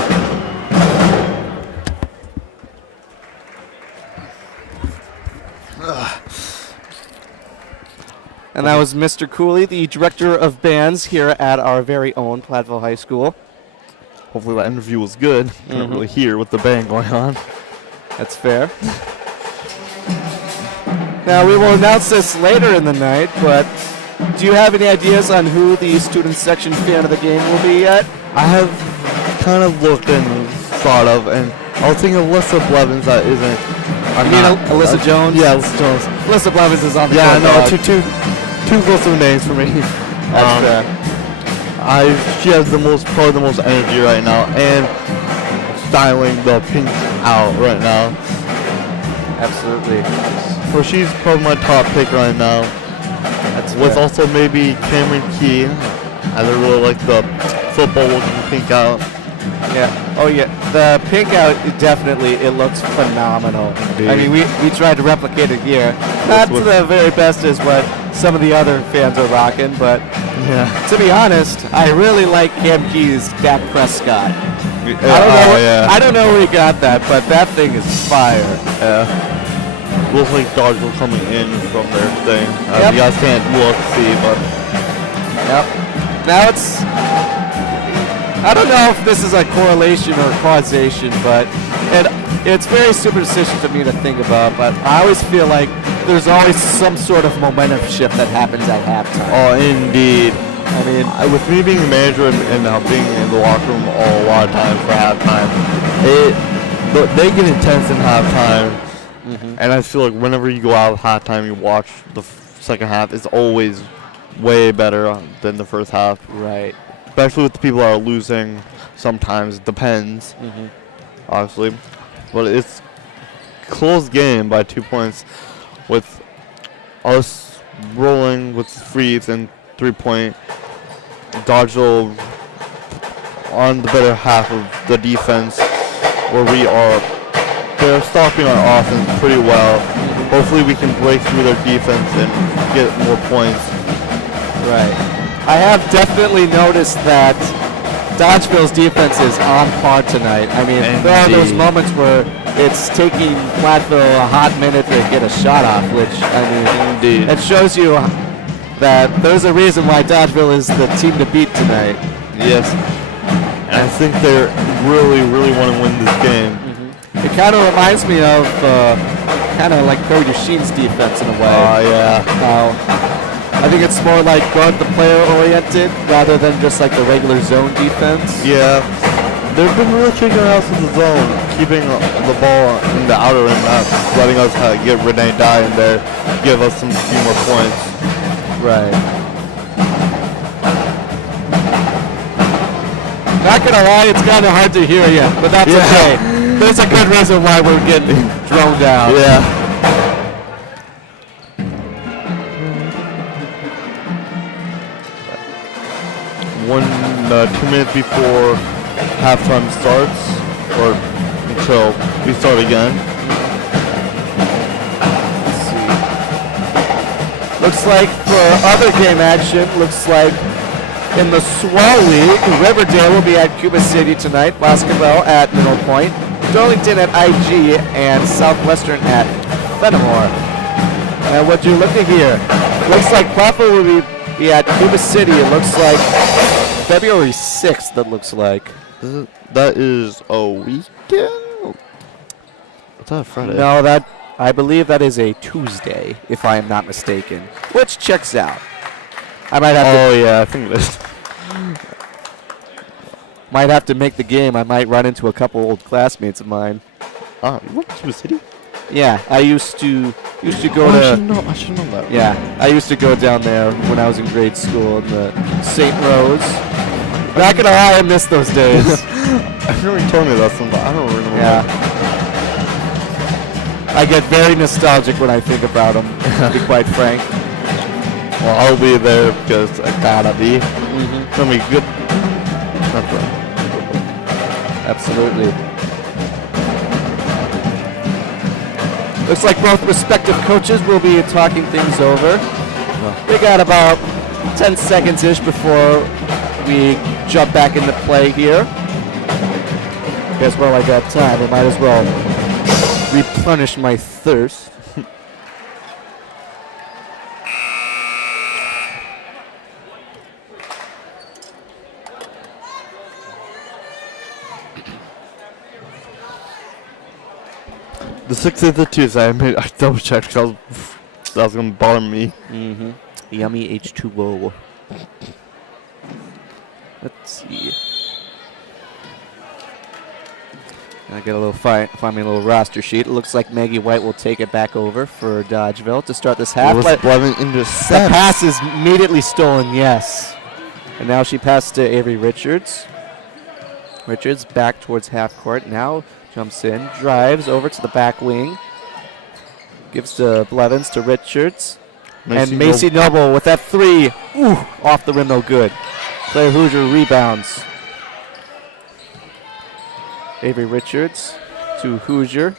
And that was Mr. Cooley, the director of bands here at our very own Platteville High School. Hopefully that interview was good. I couldn't really hear with the band going on. That's fair. Now, we will announce this later in the night, but do you have any ideas on who the student section fan of the game will be yet? I have kind of looked and thought of, and I was thinking of Alyssa Blevins that isn't. You mean Alyssa Jones? Yeah, Alyssa Jones. Alyssa Blevins is on the Yeah, court, no, dog. two close of names for me. That's fair. She has probably the most energy right now, and styling the pink out right now. Absolutely. So she's probably my top pick right now. That's With fair. also maybe Cameron Key. I really like the football looking pink out. Yeah. Oh, yeah. The pink out, it looks phenomenal. Indeed. I mean, we tried to replicate it here. Not to the very best as what some of the other fans are rocking, but Yeah. to be honest, I really like Cam Key's Dak Prescott. I don't know where he got that, but that thing is fire. Yeah. Looks like Dodgeville coming in from their thing. Yep. You guys can't look, see, but Yep. Now I don't know if this is a correlation or causation, but it's very superstitious of me to think about, but I always feel like there's always some sort of momentum shift that happens at halftime. oh, indeed. I mean, With me being a manager and being in the locker room a lot of times for halftime, they get intense in halftime, and I feel like whenever you go out of halftime, you watch the second half, it's always way better than the first half. right. Especially with the people that are losing. Sometimes it depends, obviously, but it's close game by 2 points, with us rolling with frees and 3-point. Dodgeville on the better half of the defense, where they're stopping our offense pretty well. Hopefully we can break through their defense and get more points. Right. I have definitely noticed that Dodgeville's defense is on par tonight. I mean, there are those Indeed. moments where it's taking Platteville a hot minute to get a shot off, which, I mean, Indeed. it shows you that there's a reason why Dodgeville is the team to beat tonight. Yes. And I think they really, really want to win this game. It kind of reminds me of kind of like Cody Sheen's defense in a way. Yeah. I think it's more like guard the player oriented rather than just like the regular zone defense. Yeah. They've been really kicking us in the zone, keeping the ball in the outer rim, not letting us get Renee Die in there, give us some few more points. Right. Not gonna lie, it's kind of hard to hear you, but that's okay. There's a good reason why we're getting droned out. Yeah. One, 2 minutes before halftime starts, or until we start again. Let's see. Looks like for other game action, looks like in the Swell League, Riverdale will be at Cuba City tonight, Basketball at Middle Point, Darlington at IG, and Southwestern at Fenimore. And what you're looking here, looks like Platteville will be at Cuba City. It looks like February 6th, that looks like. That is a weekend? Is that a Friday? No, I believe that is a Tuesday, if I am not mistaken, which checks out. I might have Oh, yeah, I think this. might have to make the game. I might run into a couple old classmates of mine. You went to Cuba City? Yeah, I used to go I should know that. Yeah, I used to go down there when I was in grade school in the St. Rose. Not gonna lie, I miss those days. I remember you told me that something, but I don't remember. Yeah. I get very nostalgic when I think about them, to be quite frank. Well, I'll be there because I gotta be. It's gonna be good. Absolutely. Looks like both respective coaches will be talking things over. We got about 10 seconds-ish before we jump back into play here. Guess while I got time, I might as well replenish my thirst. The 6th is the Tuesday. I double checked because that was gonna bother me. Yummy H2O. Let's see. I get a little find me a little roster sheet. It looks like Maggie White will take it back over for Dodgeville to start this half. It was The intercept. pass is immediately stolen, yes. And now she passes to Avery Richards. Richards back towards half court. Now jumps in, drives over to the back wing. Gives to Blevins to Richards. And Macy Noble with that three. Ooh, off the rim, no good. Claire Hoosier rebounds. Avery Richards to Hoosier.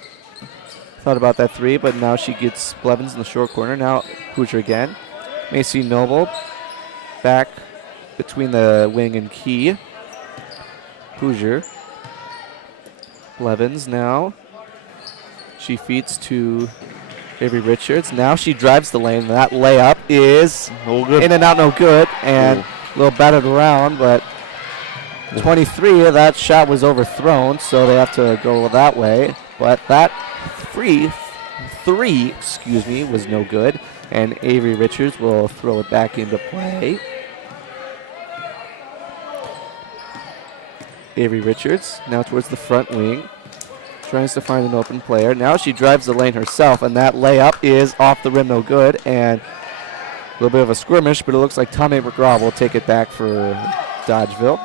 Thought about that three, but now she gets Blevins in the short corner. Now Hoosier again. Macy Noble back between the wing and key. Hoosier. Blevins now. She feeds to Avery Richards. Now she drives the lane. That layup is in and out, no good. And a little battered around, but 23, that shot was overthrown, so they have to go that way. But that three, was no good. And Avery Richards will throw it back into play. Avery Richards now towards the front wing. Tries to find an open player. Now she drives the lane herself, and that layup is off the rim, no good. And a little bit of a skirmish, but it looks like Tommy McGraw will take it back for Dodgeville.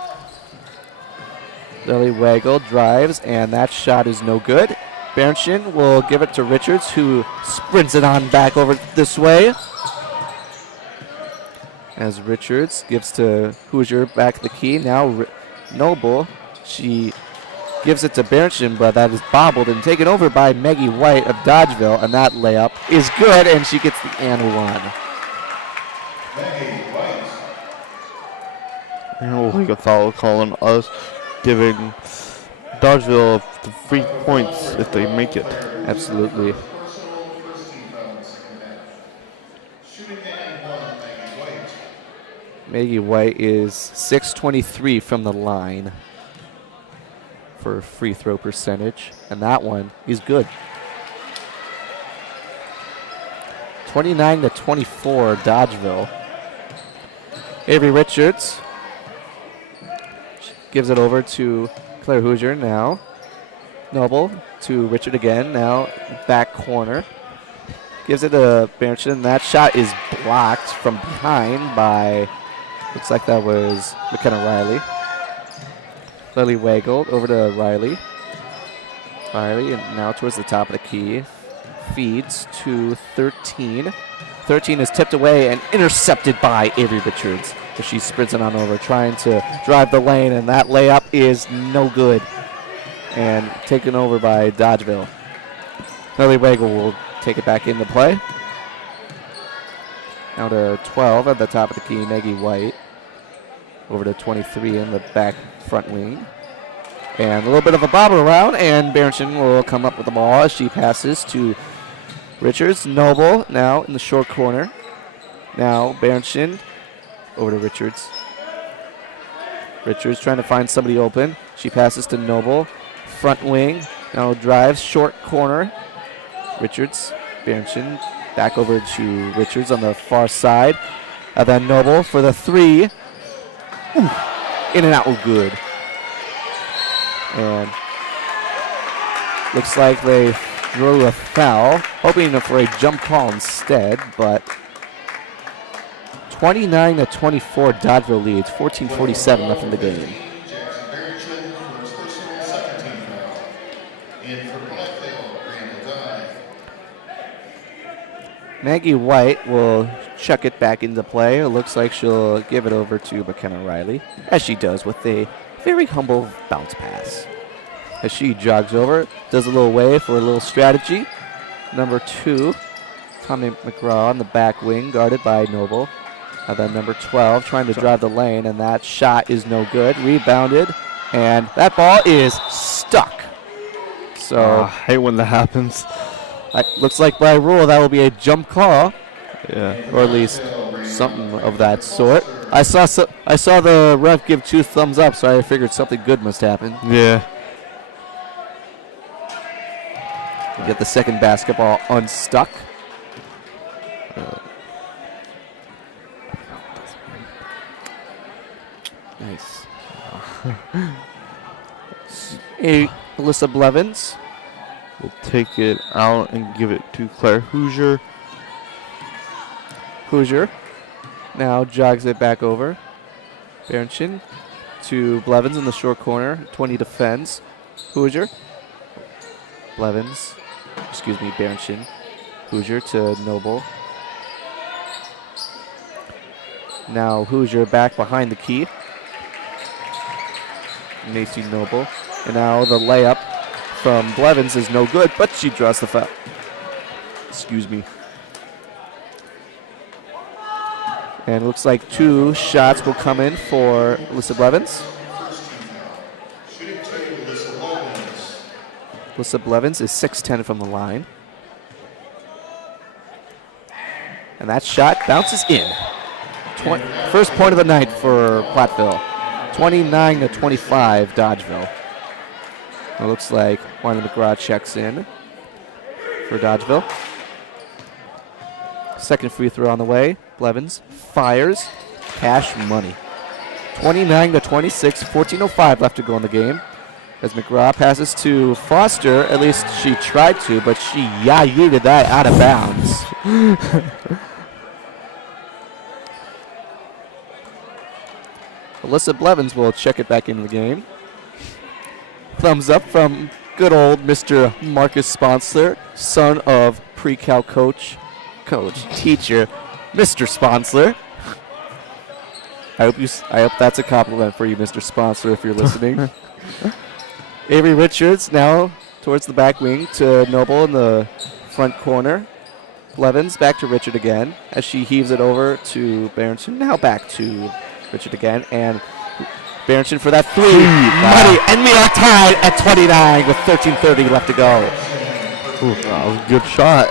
Lily Waggle drives, and that shot is no good. Berenshin will give it to Richards, who sprints it on back over this way. As Richards gives to Hoosier back the key. Now Noble, she gives it to Berenshin, but that is bobbled and taken over by Maggie White of Dodgeville, and that layup is good, and she gets the and one. Maggie White like a foul call on us, giving Dodgeville the free points if they make it. Absolutely. Personal first team foul in the second half. Shooting and 1, Maggie White. Maggie White is 623 from the line for free throw percentage, and that one is good. 29-24, Dodgeville. Avery Richards gives it over to Claire Hoosier now. Noble to Richard again, now back corner. Gives it to Berenson. That shot is blocked from behind by, looks like that was McKenna Riley. Lily Waggled over to Riley. Riley, and now towards the top of the key. Feeds to 13. 13 is tipped away and intercepted by Avery Richards. As she's sprinting on over, trying to drive the lane, and that layup is no good. And taken over by Dodgeville. Lily Waggle will take it back into play. Now to 12 at the top of the key, Maggie White. Over to 23 in the back front wing. And a little bit of a bobble around, and Berenson will come up with the ball as she passes to Richards. Noble now in the short corner. Now Berenson over to Richards. Richards trying to find somebody open. She passes to Noble. Front wing. Now drives short corner. Richards. Berenson back over to Richards on the far side. And then Noble for the three. Ooh, in and out, good. And looks like they drew a foul, hoping for a jump call instead, but 29-24, Dodgeville leads, 14:47 left in the game. Jackson Berenson for his personal second team foul. In for Platteville, Randall Dye. Maggie White will chuck it back into play. It looks like she'll give it over to McKenna Riley, as she does with a very humble bounce pass. As she jogs over, does a little wave for a little strategy. Number 2, Tommy McGraw on the back wing, guarded by Noble. And then number 12 trying to drive the lane, and that shot is no good. Rebounded, and that ball is stuck. So I hate when that happens. looks like by rule that will be a jump call, Yeah. or at least something of that sort. I saw the ref give 2 thumbs up, so I figured something good must happen. Yeah. We get the second basketball unstuck. Nice. Alyssa Blevins. We'll take it out and give it to Claire Hoosier. Hoosier now jogs it back over. Berenson to Blevins in the short corner. 20 defends. Hoosier. Blevins. Excuse me, Berenson. Hoosier to Noble. Now Hoosier back behind the key. Macy Noble. And now the layup from Blevins is no good, but she draws the foul. Excuse me. And it looks like 2 shots will come in for Alyssa Blevins. Shooting 2, Alyssa Blevins. Alyssa Blevins is 6'10 from the line. And that shot bounces in. First point of the night for Platteville. 29-25, Dodgeville. It looks like Juana McGraw checks in for Dodgeville. Second free throw on the way. Blevins fires. Cash money. 29-26, 14:05 left to go in the game. As McGraw passes to Foster, at least she tried to, but she yeeted that out of bounds. Alyssa Blevins will check it back into the game. Thumbs up from good old Mr. Marcus Sponsler, son of pre-cal teacher, Mr. Sponsler. I hope that's a compliment for you, Mr. Sponsler, if you're listening. Avery Richards now towards the back wing to Noble in the front corner. Blevins back to Richard again as she heaves it over to Berenson. Now back to Richard again, and Berenson for that three. Money, and we are tied at 29 with 13:30 left to go. Ooh, that was a good shot.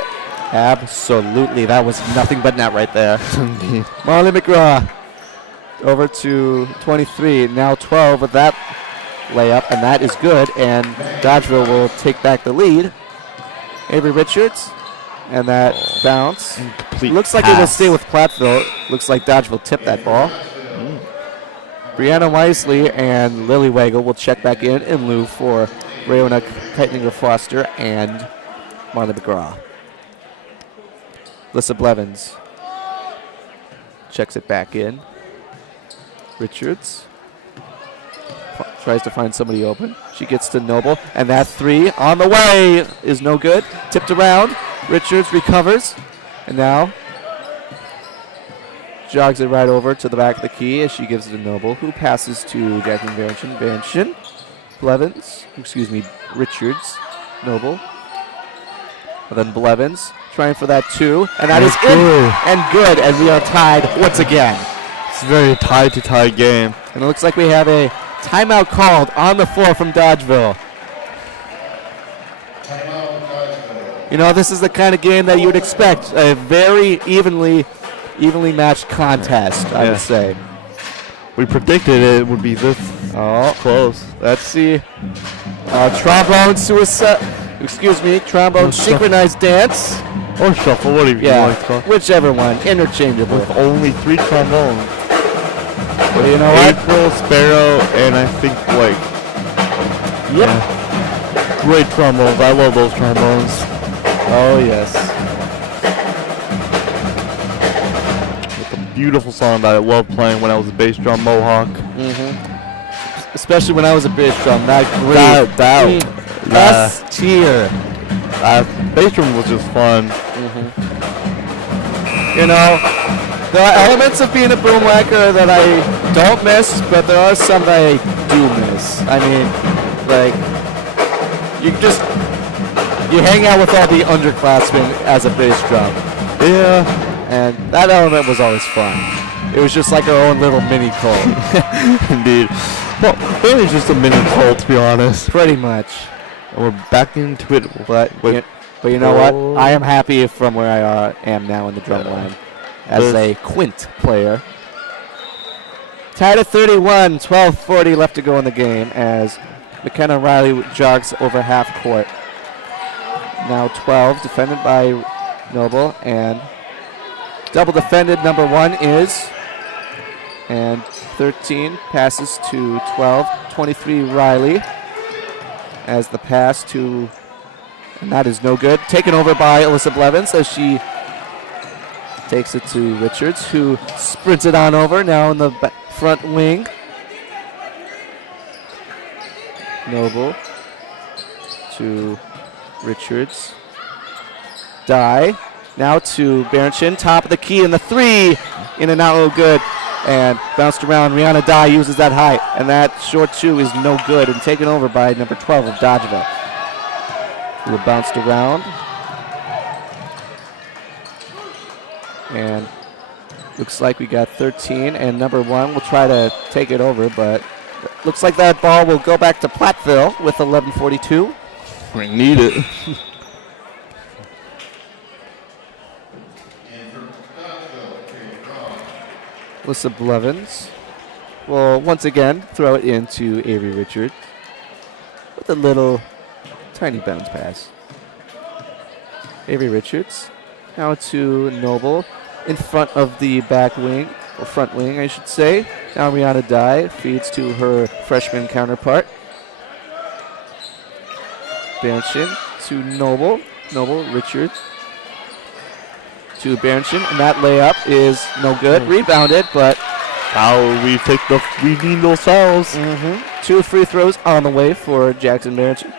Absolutely, that was nothing but net right there. Marley McGraw over to 23, now 12 with that layup, and that is good, and Dodgeville will take back the lead. Avery Richards, and that bounce. Looks like it will stay with Platteville. Looks like Dodgeville tipped that ball. Brianna Wisely and Lily Wagle will check back in lieu for Rayona Keitninger Foster and Marley McGraw. Alyssa Blevins checks it back in. Richards tries to find somebody open. She gets to Noble, and that three on the way is no good. Tipped around. Richards recovers, and now jogs it right over to the back of the key as she gives it to Noble, who passes to Jacqueline Berenson. Richards, Noble. And then Blevins trying for that two, and that is in and good, and we are tied once again. It's a very tie game. And it looks like we have a timeout called on the floor from Dodgeville. You know, this is the kind of game that you would expect, a very evenly matched contest, I would say. We predicted it would be this close. Let's see. Trombone synchronized dance. Or shuffle, whatever you like to call it. Whichever one, interchangeable. With only 3 trombones. Well, you know what? April, Sparrow, and I think Blake. Yep. Yeah. Great trombones. I love those trombones. Oh, yes. It's a beautiful song that I loved playing when I was a bass drum mohawk. Especially when I was a bass drum. That great. S tier. Bass drum was just fun. You know, there are elements of being a boomwhacker that I don't miss, but there are some that I do miss. I mean, like, you hang out with all the underclassmen as a bass drum. Yeah. And that element was always fun. It was just like our own little mini cult. Indeed. Well, it was just a mini cult, to be honest. Pretty much. And we're back into it. But you know what? I am happy from where I am now in the drum line as a quint player. Tied at 31, 12:40 left to go in the game as McKenna Riley jogs over half court. Now 12, defended by Noble, and double defended number 1 is, and 13 passes to 12, 23 Riley as the pass to, and that is no good. Taken over by Alyssa Blevins as she takes it to Richards, who sprints it on over, now in the front wing. Noble to Richards. Die. Now to Berenson, top of the key, and the three in and out, no good. And bounced around. Rihanna Dye uses that height, and that short two is no good, and taken over by number 12 of Dodgeville. Who bounced around. And looks like we got 13, and number 1 will try to take it over, but looks like that ball will go back to Platteville with 11:42. We need it. Alyssa Blevins will once again throw it into Avery Richards with a little tiny bounce pass. Avery Richards now to Noble in front of the back wing, or front wing I should say. Now Rihanna Dye feeds to her freshman counterpart. Berenson to Noble. Noble, Richards to Berenson, and that layup is no good. Rebounded, but we need those fouls. 2 free throws on the way for Jackson Berenson.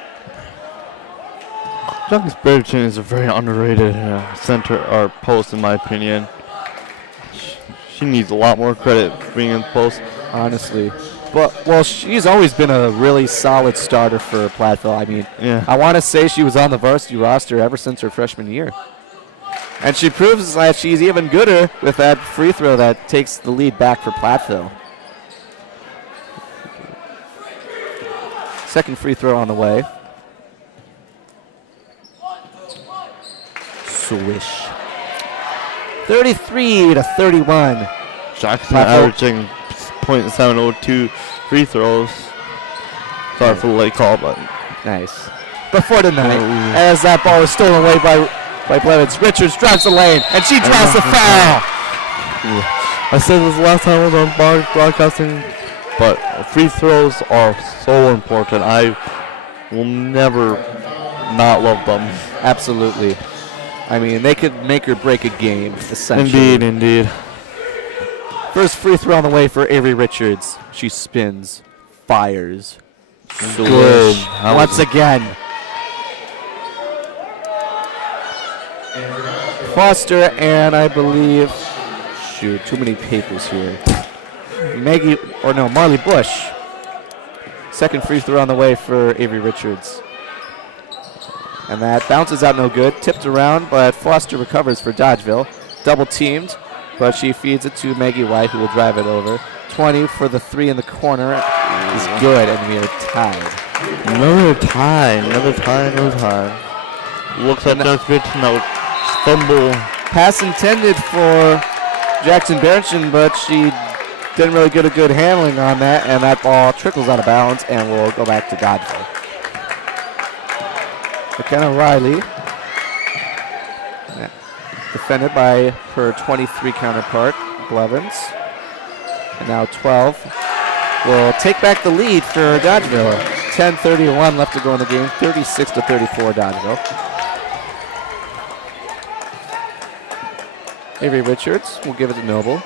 Jackson Berenson is a very underrated center or post, in my opinion. She needs a lot more credit for being in the post. Honestly. Well, she's always been a really solid starter for Platteville. I mean, I want to say she was on the varsity roster ever since her freshman year. And she proves that she's even gooder with that free throw that takes the lead back for Platteville. Second free throw on the way. Swish. 33-31. Jackson averaging .702 free throws. Sorry for the late call, but Nice. Before the night, as that ball is stolen away by Blevins, Richards drives the lane, and she draws the foul. I said this last time I was on broadcasting, but free throws are so important. I will never not love them. Absolutely. I mean, they could make or break a game, essentially. Indeed. First free throw on the way for Avery Richards. She spins, fires. Good. Once again. Foster and I believe, shoot, too many papers here. Marley Bush. Second free throw on the way for Avery Richards. And that bounces out no good. Tipped around, but Foster recovers for Dodgeville. Double teamed, but she feeds it to Maggie White, who will drive it over. 20 for the three in the corner is good, and we are tied. Another tie. Looks like that's good to know. Fumble. Pass intended for Jackson Berenson, but she didn't really get a good handling on that, and that ball trickles out of bounds and will go back to Dodgeville. McKenna Riley, defended by her 23 counterpart, Blevins. And now 12 will take back the lead for Dodgeville. 10:31 left to go in the game, 36-34 Dodgeville. Avery Richards will give it to Noble.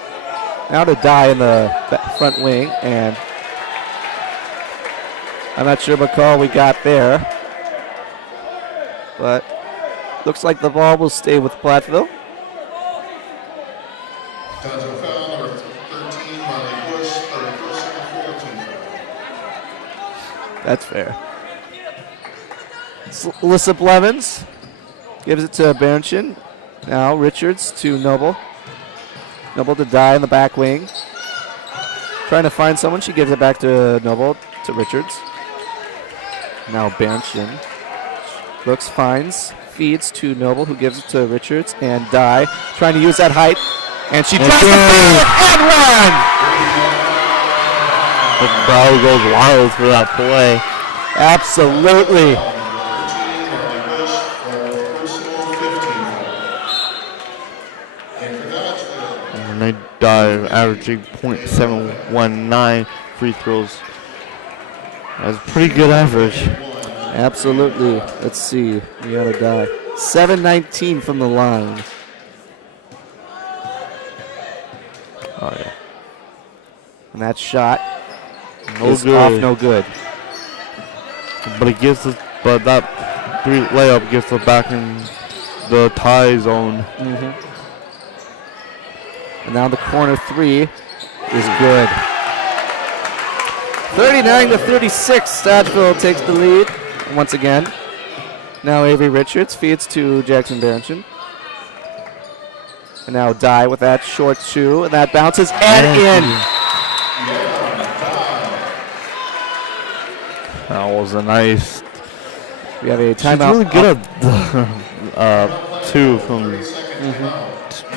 Now to Dye in the front wing, and I'm not sure what call we got there, but looks like the ball will stay with Platteville. Dodgeville foul number 13, Marley Bush, 31st and 14 foul. That's fair. Alyssa Blevins gives it to Berenson. Now Richards to Noble. Noble to Dye in the back wing. Trying to find someone. She gives it back to Noble, to Richards. Now Berenson. Brooks finds, feeds to Noble, who gives it to Richards. And Dye trying to use that height. And she drops the ball and run! The crowd goes wild for that play. Absolutely. And they dive, averaging .719 free throws. That's a pretty good average. Absolutely. Let's see. We gotta die. 7:19 from the line. Oh yeah. And that shot No is good. off, no good. But it gives us, but that three layup gets us back in the tie zone. And now the corner three is good. 39-36, Dodgeville takes the lead once again. Now Avery Richards feeds to Jackson Berenson. And now Dye with that short two, and that bounces and in. That was a nice. We have a She's timeout. really good at two from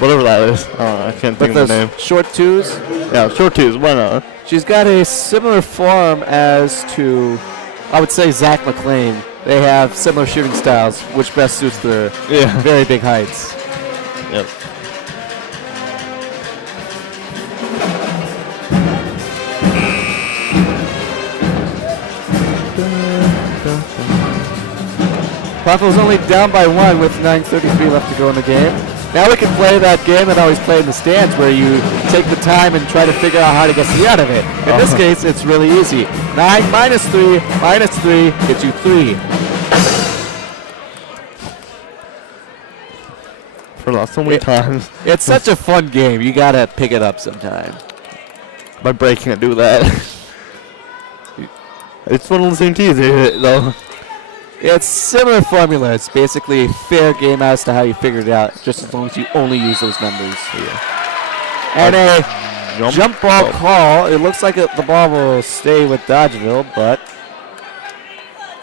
whatever that is. I can't think of the name. Short twos. Yeah, short twos. Why not? She's got a similar form as to, I would say, Zach McLean. They have similar shooting styles, which best suits their very big heights. Yep. Platteville's only down by one with 9:33 left to go in the game. Now we can play that game that I always play in the stands where you take the time and try to figure out how to get 3 out of it. In this case, it's really easy. 9 minus 3 gets you 3. For the so many times. It's such a fun game. You got to pick it up sometime. My brain can't do that. It's one of the same teams, though. It's similar formula. It's basically a fair game as to how you figured it out, just as long as you only use those numbers. And a jump ball call. It looks like the ball will stay with Dodgeville, but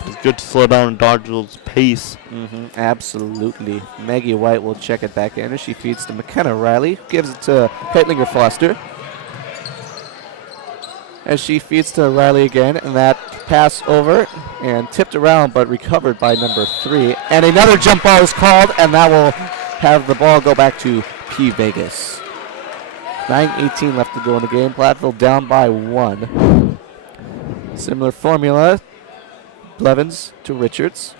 It's good to slow down Dodgeville's pace. Absolutely. Maggie White will check it back in as she feeds to McKenna Riley. Gives it to Keitlinger Foster. As she feeds to Riley again, and that pass over and tipped around but recovered by number 3. And another jump ball is called, and that will have the ball go back to P. Vegas. 9:18 left to go in the game. Platteville down by 1. Similar formula. Blevins to Richards.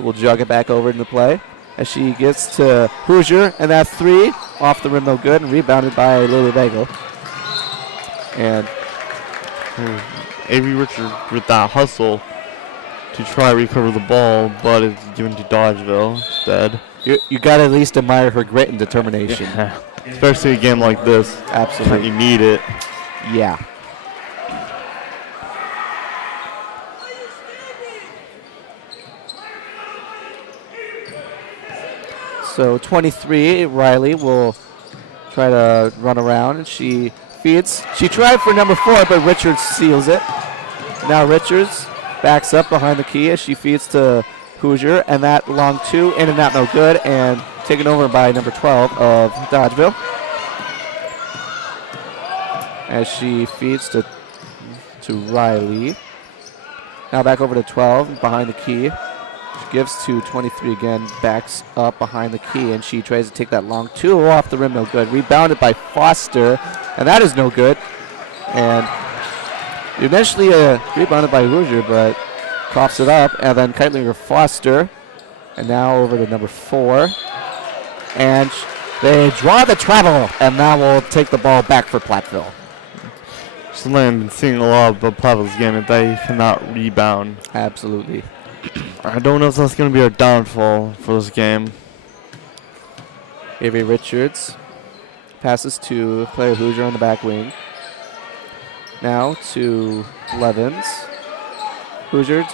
We'll jog it back over into play as she gets to Hoosier, and that 3 off the rim, no good, and rebounded by Lily Bagel. And Avery Richards with that hustle to try to recover the ball, but it's given to Dodgeville instead. you got to at least admire her grit and determination. Yeah. Especially a game like this. Absolutely. You need it. Yeah. So 23, Riley will try to run around, and she feeds. She tried for number 4, but Richards seals it. Now Richards backs up behind the key as she feeds to Hoosier, and that long 2, in and out, no good, and taken over by number 12 of Dodgeville. As she feeds to Riley. Now back over to 12, behind the key. She gives to 23 again, backs up behind the key, and she tries to take that long 2 off the rim, no good. Rebounded by Foster, and that is no good. And eventually rebounded by Hoosier, but coughs it up, and then Keitlinger Foster, and now over to number 4. And they draw the travel, and now we'll take the ball back for Platteville. Something I've been seeing a lot about Platteville's game is they cannot rebound. Absolutely. I don't know if that's going to be our downfall for this game. Avery Richards passes to Claire Hoosier on the back wing. Now to Levins. Hoosier,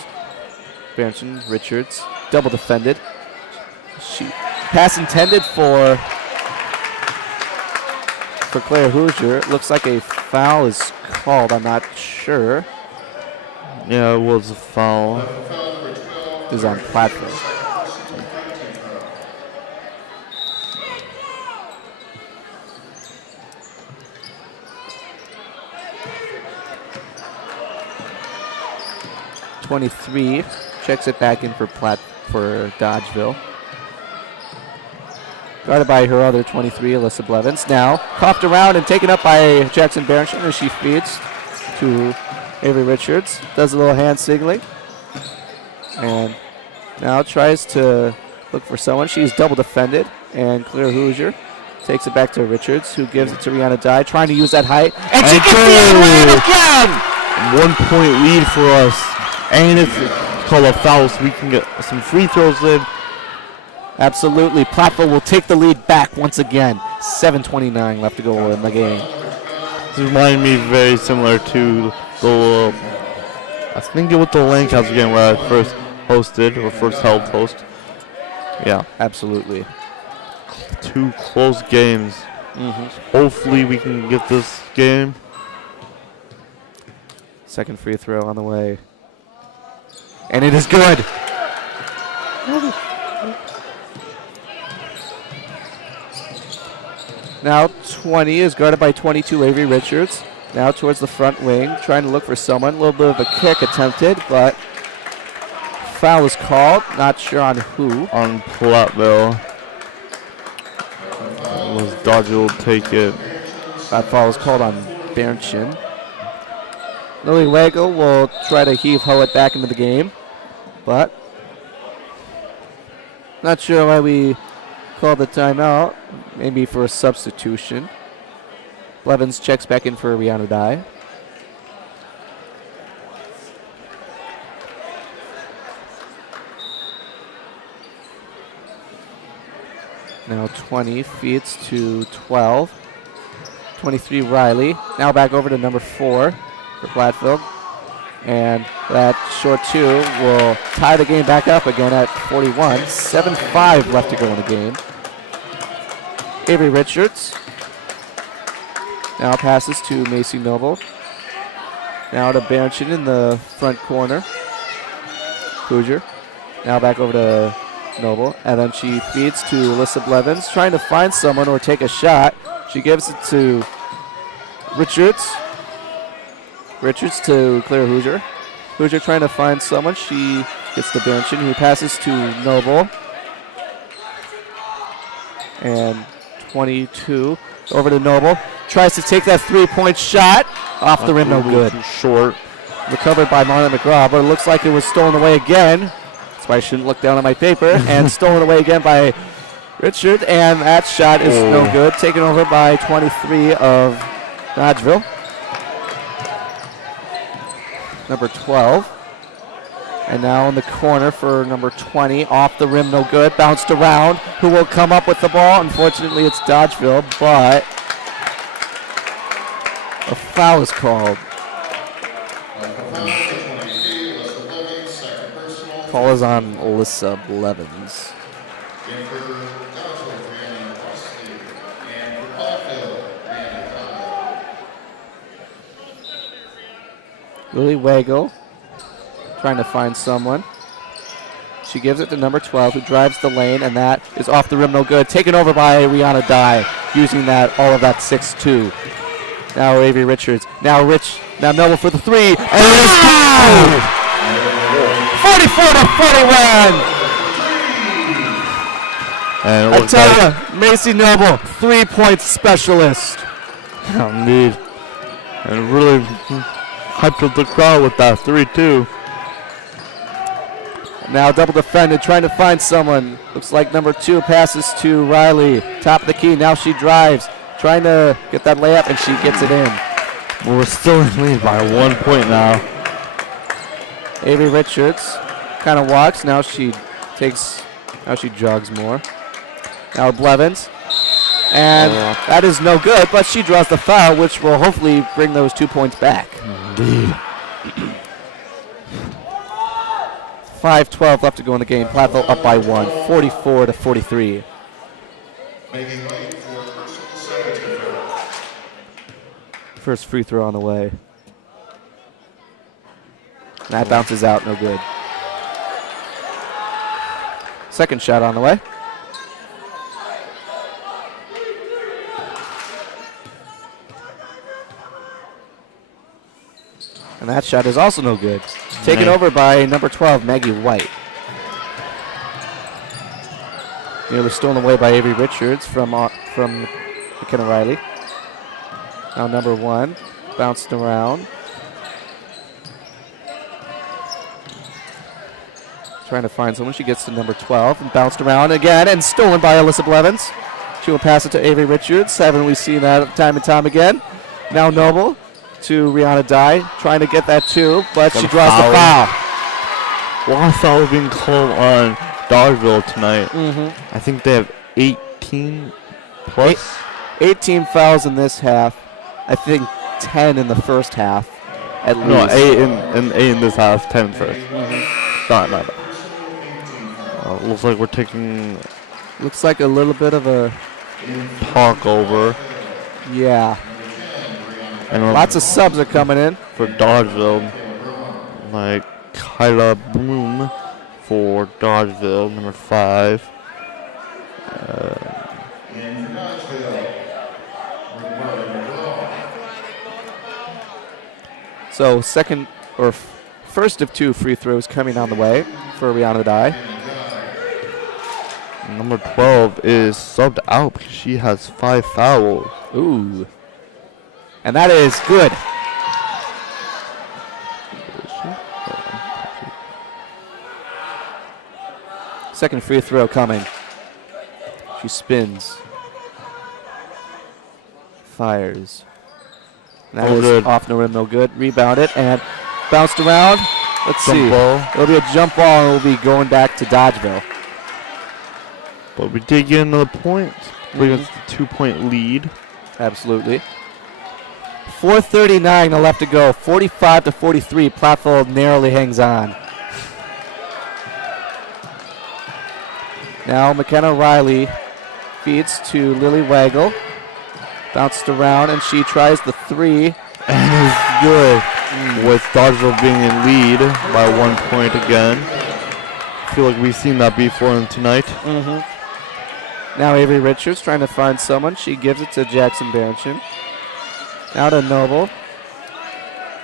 Berenson, Richards, double defended. Pass intended for Claire Hoosier. Looks like a foul is called. I'm not sure. Yeah, it was a foul. It was on Platteville. .23 checks it back in for Dodgeville. Guarded by her other 23, Alyssa Blevins. Now coughed around and taken up by Jackson Berenson as she feeds to Avery Richards. Does a little hand signaling. And now tries to look for someone. She's double defended. And Claire Hoosier takes it back to Richards, who gives it to Rihanna Dye, trying to use that height. And she gets the again! 1 point lead for us. And it's called a foul, so we can get some free throws in. Absolutely. Platteville will take the lead back once again. 7:29 left to go in the game. This reminded me very similar to the, I think it was the Lancaster game where I first hosted, or first held host. Yeah. Absolutely. 2 close games. Hopefully we can get this game. Second free throw on the way. And it is good. Now 20 is guarded by 22, Avery Richards. Now towards the front wing, trying to look for someone. A little bit of a kick attempted, but foul is called. Not sure on who. On Platteville. Was Dodgeville take it? That foul is called on Berenson. Lily Wago will try to heave-ho it back into the game, but not sure why we called the timeout. Maybe for a substitution. Blevins checks back in for Rihanna Dye. Now 20 feeds to 12. 23 Riley. Now back over to number 4 for Platteville. And that short 2 will tie the game back up again at 41. 7:5 left to go in the game. Avery Richards now passes to Macy Noble. Now to Berenson in the front corner. Hoosier. Now back over to Noble. And then she feeds to Alyssa Blevins, trying to find someone or take a shot. She gives it to Richards. Richards to Claire Hoosier. Hoosier trying to find someone. She gets to Banchin, who passes to Noble. And 22 over to Noble. Tries to take that three-point shot. Off the rim, no good. Too short. Recovered by Marlon McGraw, but it looks like it was stolen away again. That's why I shouldn't look down at my paper. And stolen away again by Richard. And that shot is no good. Taken over by 23 of Dodgeville. Number 12. And now in the corner for number 20. Off the rim, no good. Bounced around. Who will come up with the ball? Unfortunately, it's Dodgeville, but a foul is called. Call is on Alyssa Blevins. Lily Wago trying to find someone. She gives it to number 12, who drives the lane, and that is off the rim, no good. Taken over by Rihanna Dye, using all of that 6'2". Now Avery Richards. Now Noble for the three, and it is good! 44-41. And I tell you, Macy Noble, 3-point specialist. Indeed. And really hyped up the crowd with that 3-2. Now double defended, trying to find someone. Looks like number 2 passes to Riley. Top of the key, now she drives. Trying to get that layup, and she gets it in. Well, we're still in lead by 1 point now. Avery Richards kind of walks. Now she jogs more. Now Blevins. And that is no good, but she draws the foul, which will hopefully bring those 2 points back. Indeed. 5:12 left to go in the game. Platteville up by 1, 44-43. First free throw on the way. That bounces out, no good. Second shot on the way. And that shot is also no good. Taken over by number 12, Maggie White. Nearly stolen away by Avery Richards from McKenna Riley. Now number 1, bounced around. Trying to find someone. She gets to number 12 and bounced around again and stolen by Alyssa Blevins. She will pass it to Avery Richards. Haven't we seen that time and time again? Now Noble to Rihanna Dye, trying to get that too, but she draws the foul. Well, I thought was being called on Dodgeville tonight. I think they have 18 plus. 18 fouls in this half. I think 10 in the first half, at least. No, 8 in this half, 10 first. Not bad. Looks like we're taking. Looks like a little bit of a talk over. Yeah. And lots of subs are coming in for Dodgeville. Like Kyla Bloom for Dodgeville, number 5. So first of 2 free throws coming on the way for Rihanna Dye. Number 12 is subbed out because she has 5 fouls. Ooh. And that is good. Second free throw coming. She spins. Fires. And that is off the rim, no good. Rebounded and bounced around. Let's see. It'll be a jump ball and we'll be going back to Dodgeville. But we did get another point. Bring us the 2-point lead. Absolutely. 4:39 left to go. 45-43. Platteville narrowly hangs on. Now McKenna Riley feeds to Lily Waggle. Bounced around and she tries the 3. And it's good. With Dodgeville being in lead by 1 point again. feel like we've seen that before tonight. Now Avery Richards trying to find someone. She gives it to Jackson Berenson. Now to Noble.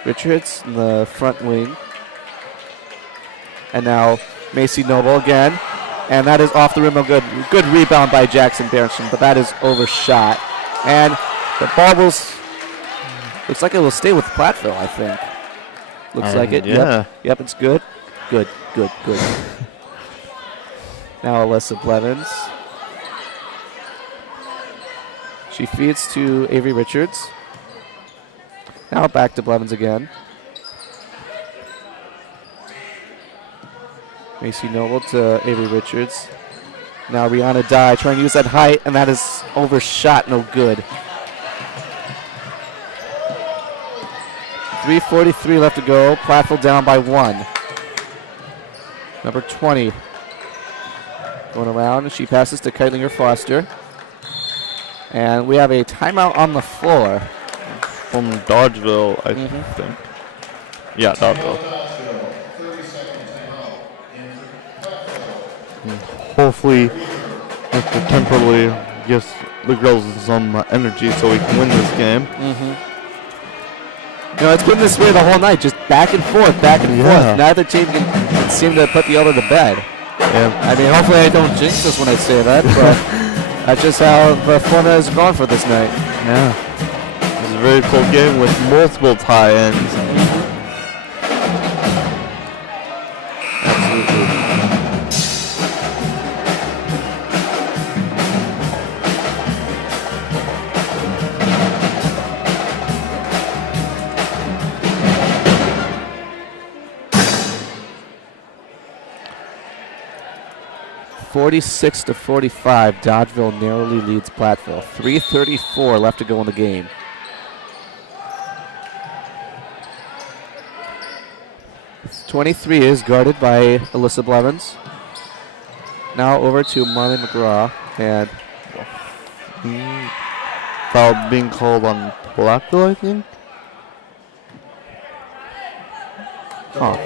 Richards in the front wing. And now Macy Noble again. And that is off the rim. A good rebound by Jackson Berenson, but that is overshot. And the ball looks like it will stay with Platteville, I think. Looks like it. Yeah. Yep, it's good. Good. Now Alyssa Blevins. She feeds to Avery Richards. Now back to Blevins again. Macy Noble to Avery Richards. Now Rihanna Dye trying to use that height, and that is overshot, no good. 3:43 left to go. Platteville down by 1. Number 20 going around, and she passes to Keitlinger Foster. And we have a timeout on the floor. From Dodgeville, I think. Yeah, Dodgeville. Hopefully, Mr. Temperley gives the girls some energy so we can win this game. You know, it's been this way the whole night, just back and forth. Neither team can seem to put the other to bed. Yeah. I mean, hopefully I don't jinx this when I say that, but that's just how the format is going for this night. Yeah. It's a very close game with multiple tie-ins. Absolutely. (46-45), Dodgeville narrowly leads Platteville. 3:34 left to go in the game. (23) is guarded by Alyssa Blevins. Now over to Marley McGraw, and Foul being called on Platteville, I think. huh.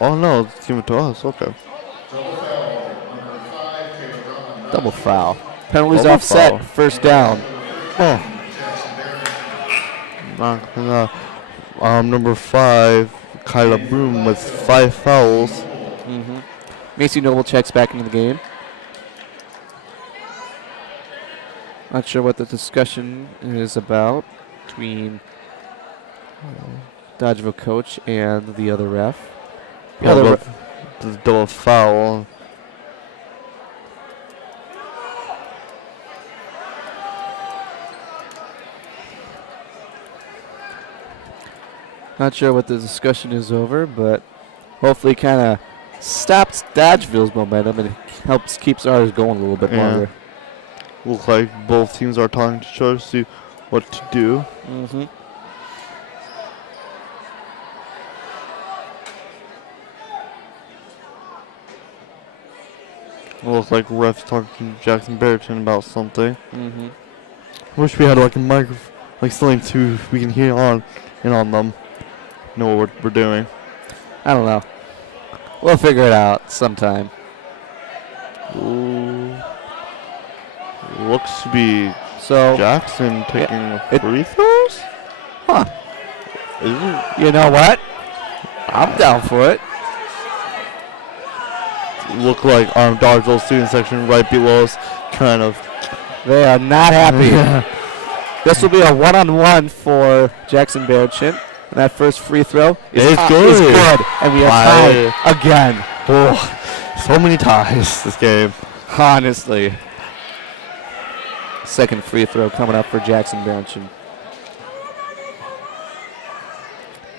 Oh no, it's given to us. Okay. Double foul. Penalties Double offset. foul. First down. Oh. Number 5, Kyla Broom with 5 fouls. Macy Noble checks back into the game. Not sure what the discussion is about between Dodgeville coach and the other ref. The double foul. Not sure what the discussion is over, but hopefully kind of stops Dodgeville's momentum and helps keeps ours going a little bit longer. Looks like both teams are talking to each other to see what to do. Looks like refs talking to Jackson Berenson about something. Wish we had like a microphone, like something to we can hear on them. Know what we're doing. I don't know. We'll figure it out sometime. Ooh. Looks to be So, Jackson taking free throws? huh. Is it? You know what? I'm down for it. Look like Dodgeville student section right below us, kind of. They are not happy. This will be a one-on-one for Jackson Berenson. And that first free throw is good. And we are tied again. Oh, so many ties this game. Honestly. Second free throw coming up for Jackson Berenson.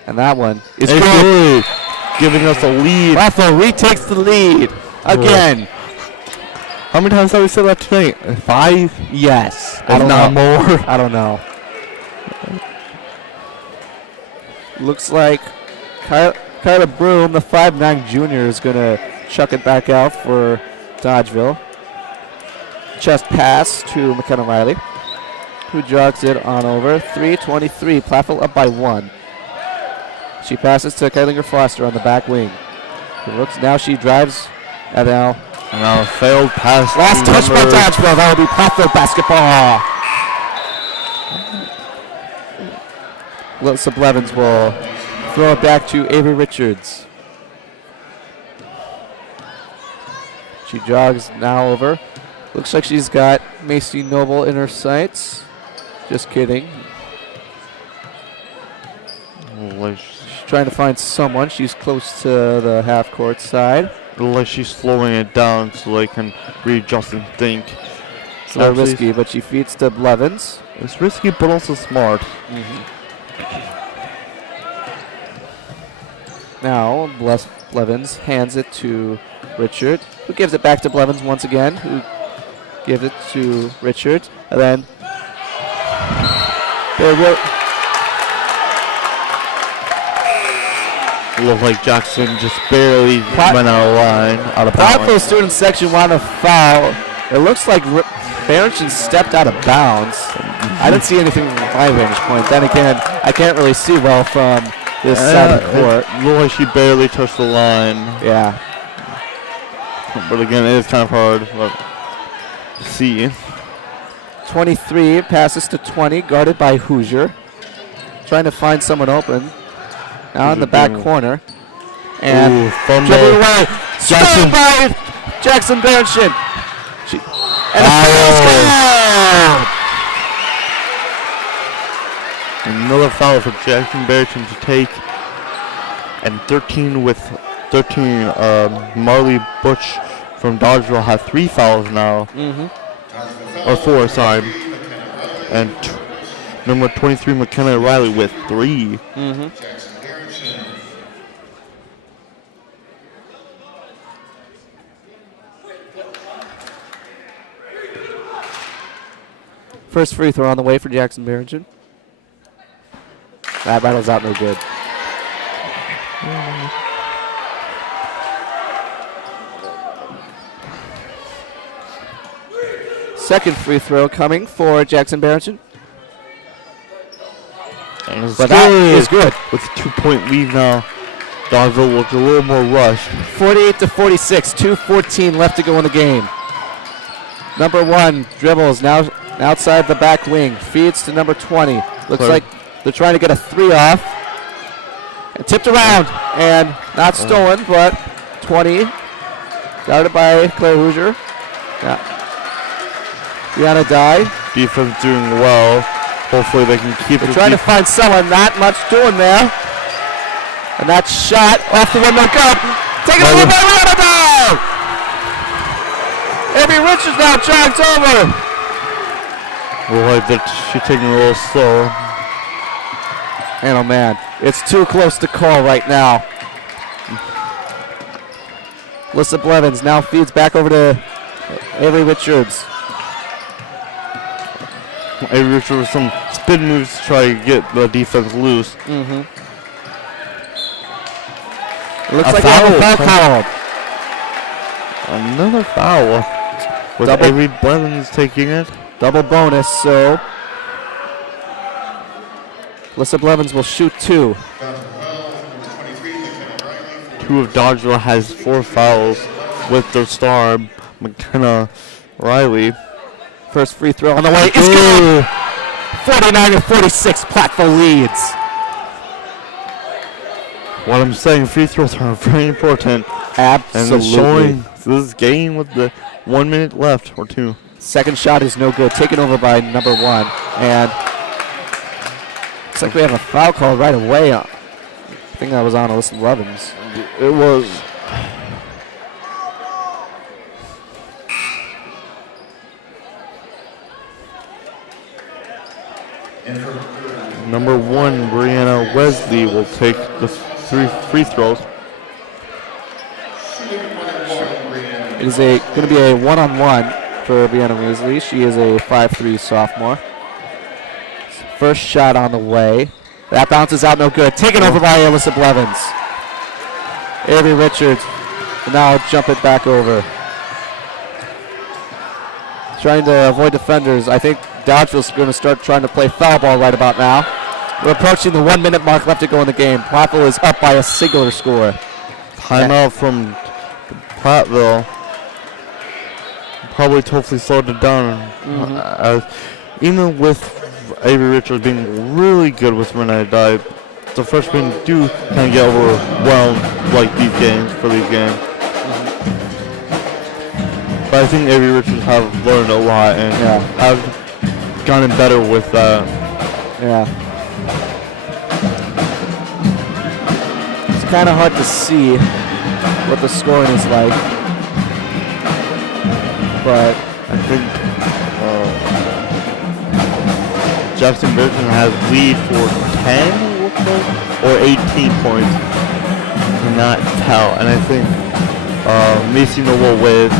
And that one is good. Giving us a lead. Platteville retakes the lead again. How many times have we said that tonight? 5? Yes. I don't know. More. I don't know. Looks like Kyla Broom, the 5'9 junior, is going to chuck it back out for Dodgeville. Chest pass to McKenna Riley, who jogs it on over. 3:23, Platteville up by 1. She passes to Keitlinger Foster on the back wing. Looks now she drives and now failed pass. last touch by Dodgeville. That will be Platteville basketball. Alyssa Blevins will throw it back to Avery Richards. She jogs now over. Looks like she's got Macy Noble in her sights. Just kidding. She's trying to find someone. She's close to the half-court side. Like she's slowing it down so they can readjust and think. It's a little risky, but she feeds to Blevins. It's risky, but also smart. Now, Blevins hands it to Richard, who gives it back to Blevins once again, who gives it to Richard, and then they will. Looked like Jackson just barely went out of line, out of Platteville bounds. student section want to foul. It looks like Barrington stepped out of bounds. I didn't see anything from my vantage point. Then again, I can't really see well from this side of the court. It looked like she barely touched the line. Yeah. But again, it is kind of hard to see. 23 passes to 20, guarded by Hoosier. Trying to find someone open. Now in the back corner. And dribbling away. Jackson by Jackson Barrington. And another foul for Jackson Barrington to take. And 13 with 13. Marley Butch from Dodgeville have 3 fouls now. Or 4, sorry. And number 23, McKenna Riley with 3. First free throw on the way for Jackson Barrington. That battle's out no good. Second free throw coming for Jackson Barrington. But that is good. With a 2-point lead now. Dodgeville looks a little more rushed. 48-46, 2:14 left to go in the game. Number 1 dribbles now outside the back wing, feeds to number 20. Looks like they're trying to get a 3 off. And tipped around and not stolen, but 20. Guarded by Claire Hoosier. Yeah. Brianna Dye. Defense doing well. Hopefully they can keep it. They're trying to find someone, not much doing there. And that shot off the one back up. Taken over by Brianna Dye! Avery Richards now jogs over. Well, like that, she's taking a little slow. And oh man, it's too close to call right now. Alyssa Blevins now feeds back over to Avery Richards. Avery Richards with some spin moves to try to get the defense loose. It looks like they have a foul called. Another foul. With Avery Blevins taking it. Double bonus, so Alyssa Blevins will shoot 2. 2 of Dodgeville has 4 fouls with their star, McKenna Riley. First free throw on the way is good. 49-46, Platteville leads. What I'm saying, free throws are very important. Absolutely. And showing this game with the 1 minute left or 2. Second shot is no good, taken over by number 1. And looks like we have a foul call right away. I think that was on Alyssa Blevins. It was. Number 1, Brianna Wesley will take the 3 free throws. It is going to be a one-on-one for Brianna Weasley. She is a 5'3" sophomore. First shot on the way. That bounces out no good. Taken over by Alyssa Blevins. Avery Richards will now jump it back over. Trying to avoid defenders. I think Dodgeville's going to start trying to play foul ball right about now. We're approaching the 1 minute mark left to go in the game. Platteville is up by a singular score. timeout from Platteville probably totally slowed it down. Even with Avery Richards being really good with Renee Dye, the freshmen do kind of get overwhelmed like these games. But I think Avery Richards have learned a lot and have gotten better with that. Yeah. It's kind of hard to see what the scoring is like, but I think Jackson Virgin has lead for 10 or 18 points. Cannot tell. And I think Macy Noble with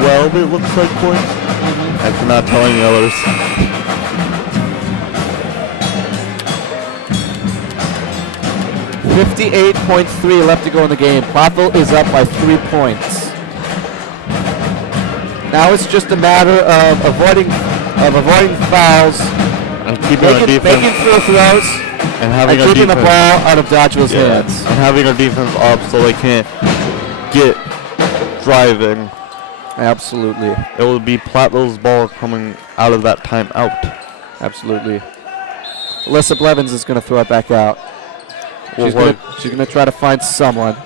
12, it looks like, points. I cannot tell any others. .3 left to go in the game. Platteville is up by 3 points. Now it's just a matter of avoiding fouls, And keeping our defense making free throws, and having and our keeping the defense ball out of Dodgeville's hands. and having our defense up so they can't get driving. Absolutely. It will be Platteville's ball coming out of that timeout. Absolutely. Alyssa Blevins is going to throw it back out. She's going to try to find someone.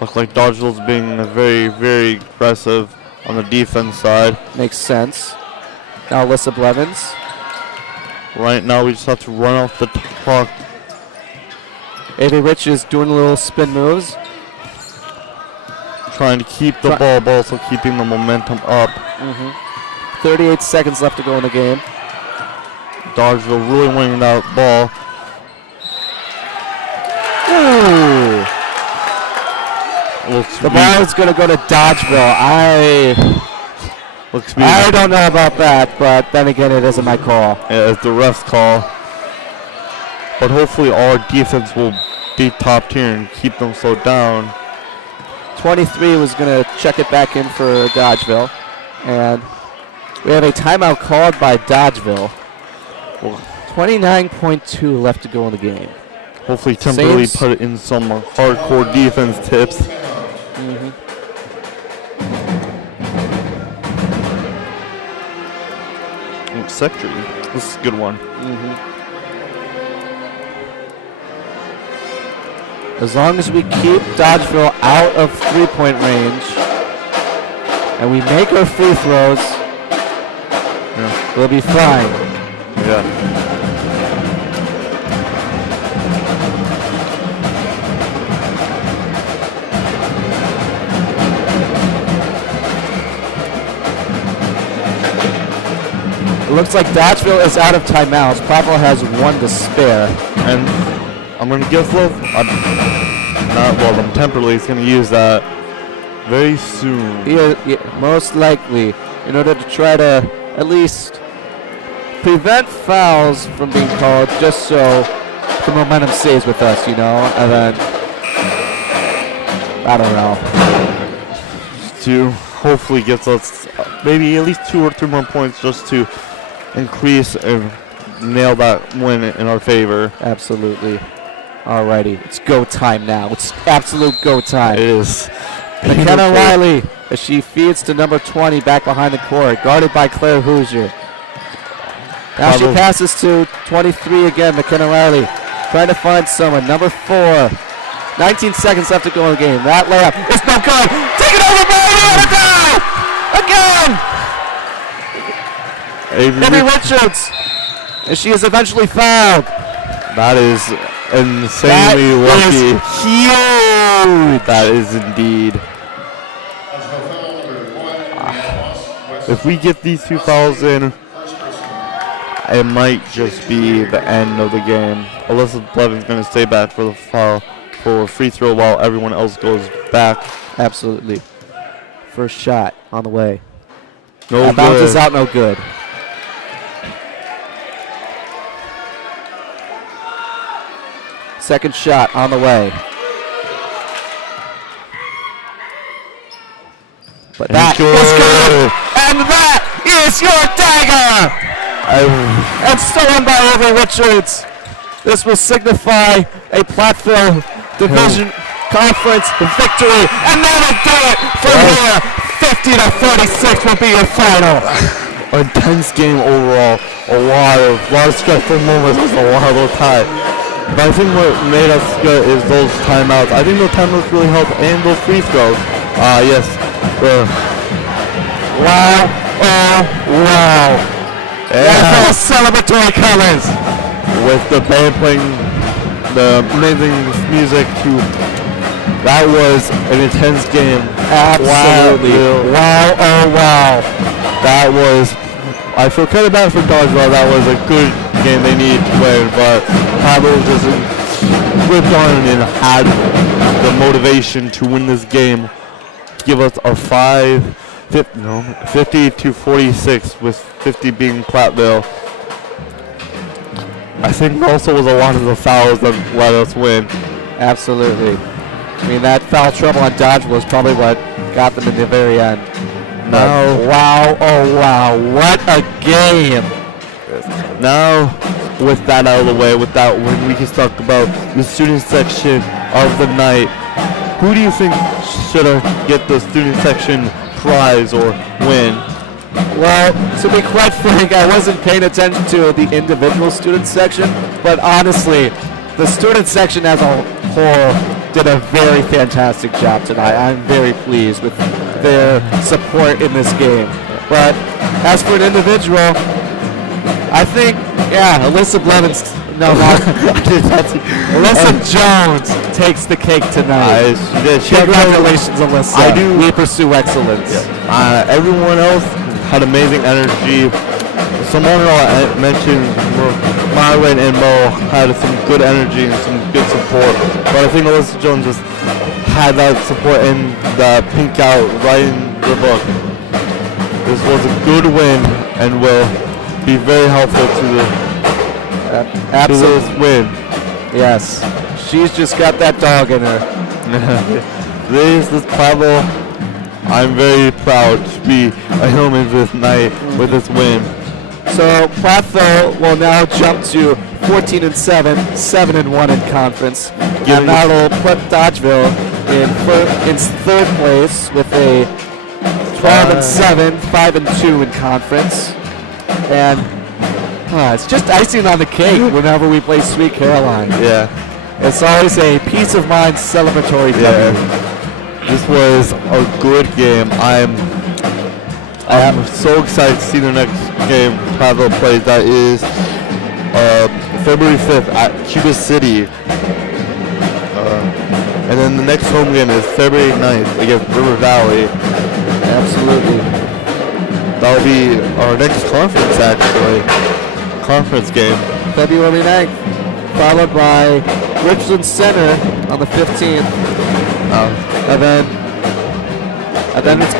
Looks like Dodgeville's being very, very aggressive on the defense side. Makes sense. Now Alyssa Blevins. Right now we just have to run off the clock. Avery Rich is doing little spin moves. Trying to keep the ball, but also keeping the momentum up. 38 seconds left to go in the game. Dodgeville really winning that ball. Ooh. The ball is going to go to Dodgeville. I don't know about that, but then again, it isn't my call. Yeah, it's the ref's call. But hopefully our defense will be top tier and keep them slowed down. 23 was going to check it back in for Dodgeville. And we have a timeout called by Dodgeville. 29.2 left to go in the game. Hopefully temporarily put in some hardcore defense tips. Sector. This is a good one. As long as we keep Dodgeville out of three-point range and we make our free throws, we'll be fine. Yeah. It looks like Dodgeville is out of timeouts. Platteville has one to spare. And I'm going to guess, I'm temporarily going to use that very soon. Most likely, in order to try to at least prevent fouls from being called, just so the momentum stays with us, and then, I don't know. To hopefully gets us maybe at least 2 or 3 more points just to increase and nail that win in our favor. Absolutely. Alrighty, it's go time now. It's absolute go time. It is. McKenna Riley, as she feeds to number 20 back behind the court, guarded by Claire Hoosier. Now she passes to 23 again, McKenna Riley, trying to find someone. Number 4. 19 seconds left to go in the game. That layup is no good. Take it over, baby, and a foul! Again! Avery Richards. And she is eventually fouled. That is insanely lucky. Huge. That is indeed. If we get these 2 fouls in, it might just be the end of the game. Alyssa Blevins going to stay back for the foul for a free throw while everyone else goes back. Absolutely. First shot on the way. No that bounces out, no good. Second shot on the way. But that is good. And that is your dagger. And stolen by Avery Richards. This will signify a Platteville Division conference victory, and that'll do it from here. 50-36 will be your final. Intense game overall. A lot of stressful moments, a lot of tight. But I think what made us good is those timeouts. I think those timeouts really helped, and those free throws. Yes. Wow. Wow. Yeah. That's all celebratory colors. With the band playing the amazing music too. That was an intense game. Absolutely. Wow, oh wow. That was, I feel kind of bad for Dodgeville. That was a good game they needed to win, but Platteville just ripped on and had the motivation to win this game. Give us a 50-46 with 50 being Platteville. I think also was a lot of the fouls that let us win. Absolutely. I mean, that foul trouble on Dodgeville is probably what got them in the very end. Now, wow, oh wow, what a game. Now, with that out of the way, with that win, we can talk about the student section of the night. Who do you think should get the student section prize or win? Well, to be quite frank, I wasn't paying attention to the individual student section, but honestly, the student section as a whole did a very fantastic job tonight. I'm very pleased with their support in this game. But as for an individual, I think, Alyssa Blevins, Alyssa Jones takes the cake tonight. Congratulations, Alyssa. We pursue excellence. Yeah. Everyone else had amazing energy. Someone I mentioned, Marlon and Mo had some good energy and some good support. But I think Alyssa Jones just had that support and the pink out right in the book. This was a good win and will be very helpful to this win. Yes. She's just got that dog in her. This Platteville. I'm very proud to be a Hillman this night with this win. So Platteville will now jump to 14-7, 7-1 in conference, and that'll put Dodgeville in third place with a 12-7, 5-2 in conference, and it's just icing on the cake whenever we play Sweet Caroline. Yeah, it's always a peace of mind celebratory game. Yeah. This was a good game. I'm so excited to see the next game Platteville plays. That is February 5th at Cuba City. And then the next home game is February 9th against River Valley. Absolutely. That'll be our next conference, actually. Conference game. February 9th, followed by Richland Center on the 15th. And then it's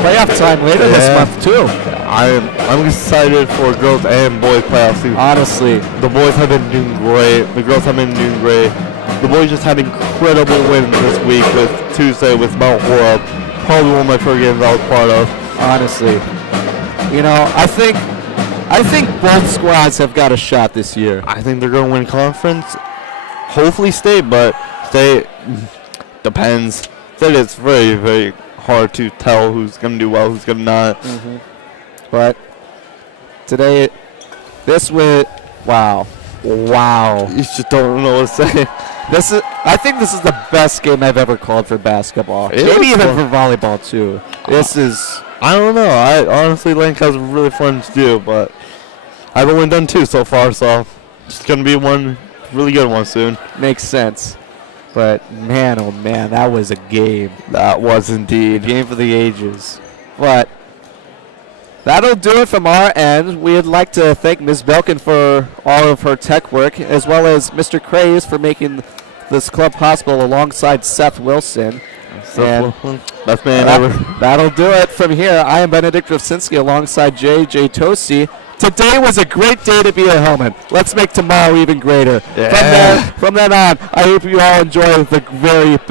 playoff time later this month too. I'm excited for girls and boys playoffs too. Honestly, the boys have been doing great. The girls have been doing great. The boys just had incredible wins this week with Tuesday with Mount Horeb. Probably one of my favorite games I was part of. Honestly, I think both squads have got a shot this year. I think they're going to win conference. Hopefully state, but state depends. State is very, very hard to tell who's going to do well, who's going to not. Mm-hmm. But today, wow. You just don't know what to say. I think this is the best game I've ever called for basketball. Maybe even for volleyball too. I don't know. I honestly think that was really fun to do, but I've only done 2 so far, so it's going to be one really good one soon. Makes sense. But man, oh man, that was a game. That was indeed. A game for the ages. But that'll do it from our end. We'd like to thank Ms. Belkin for all of her tech work, as well as Mr. Craze for making this club possible alongside Seth Wilson. Best man ever. That'll do it from here. I am Benedict Rivsinski alongside J.J. Tosi. Today was a great day to be a Hillman. Let's make tomorrow even greater. Yeah. From then on, I hope you all enjoy the very best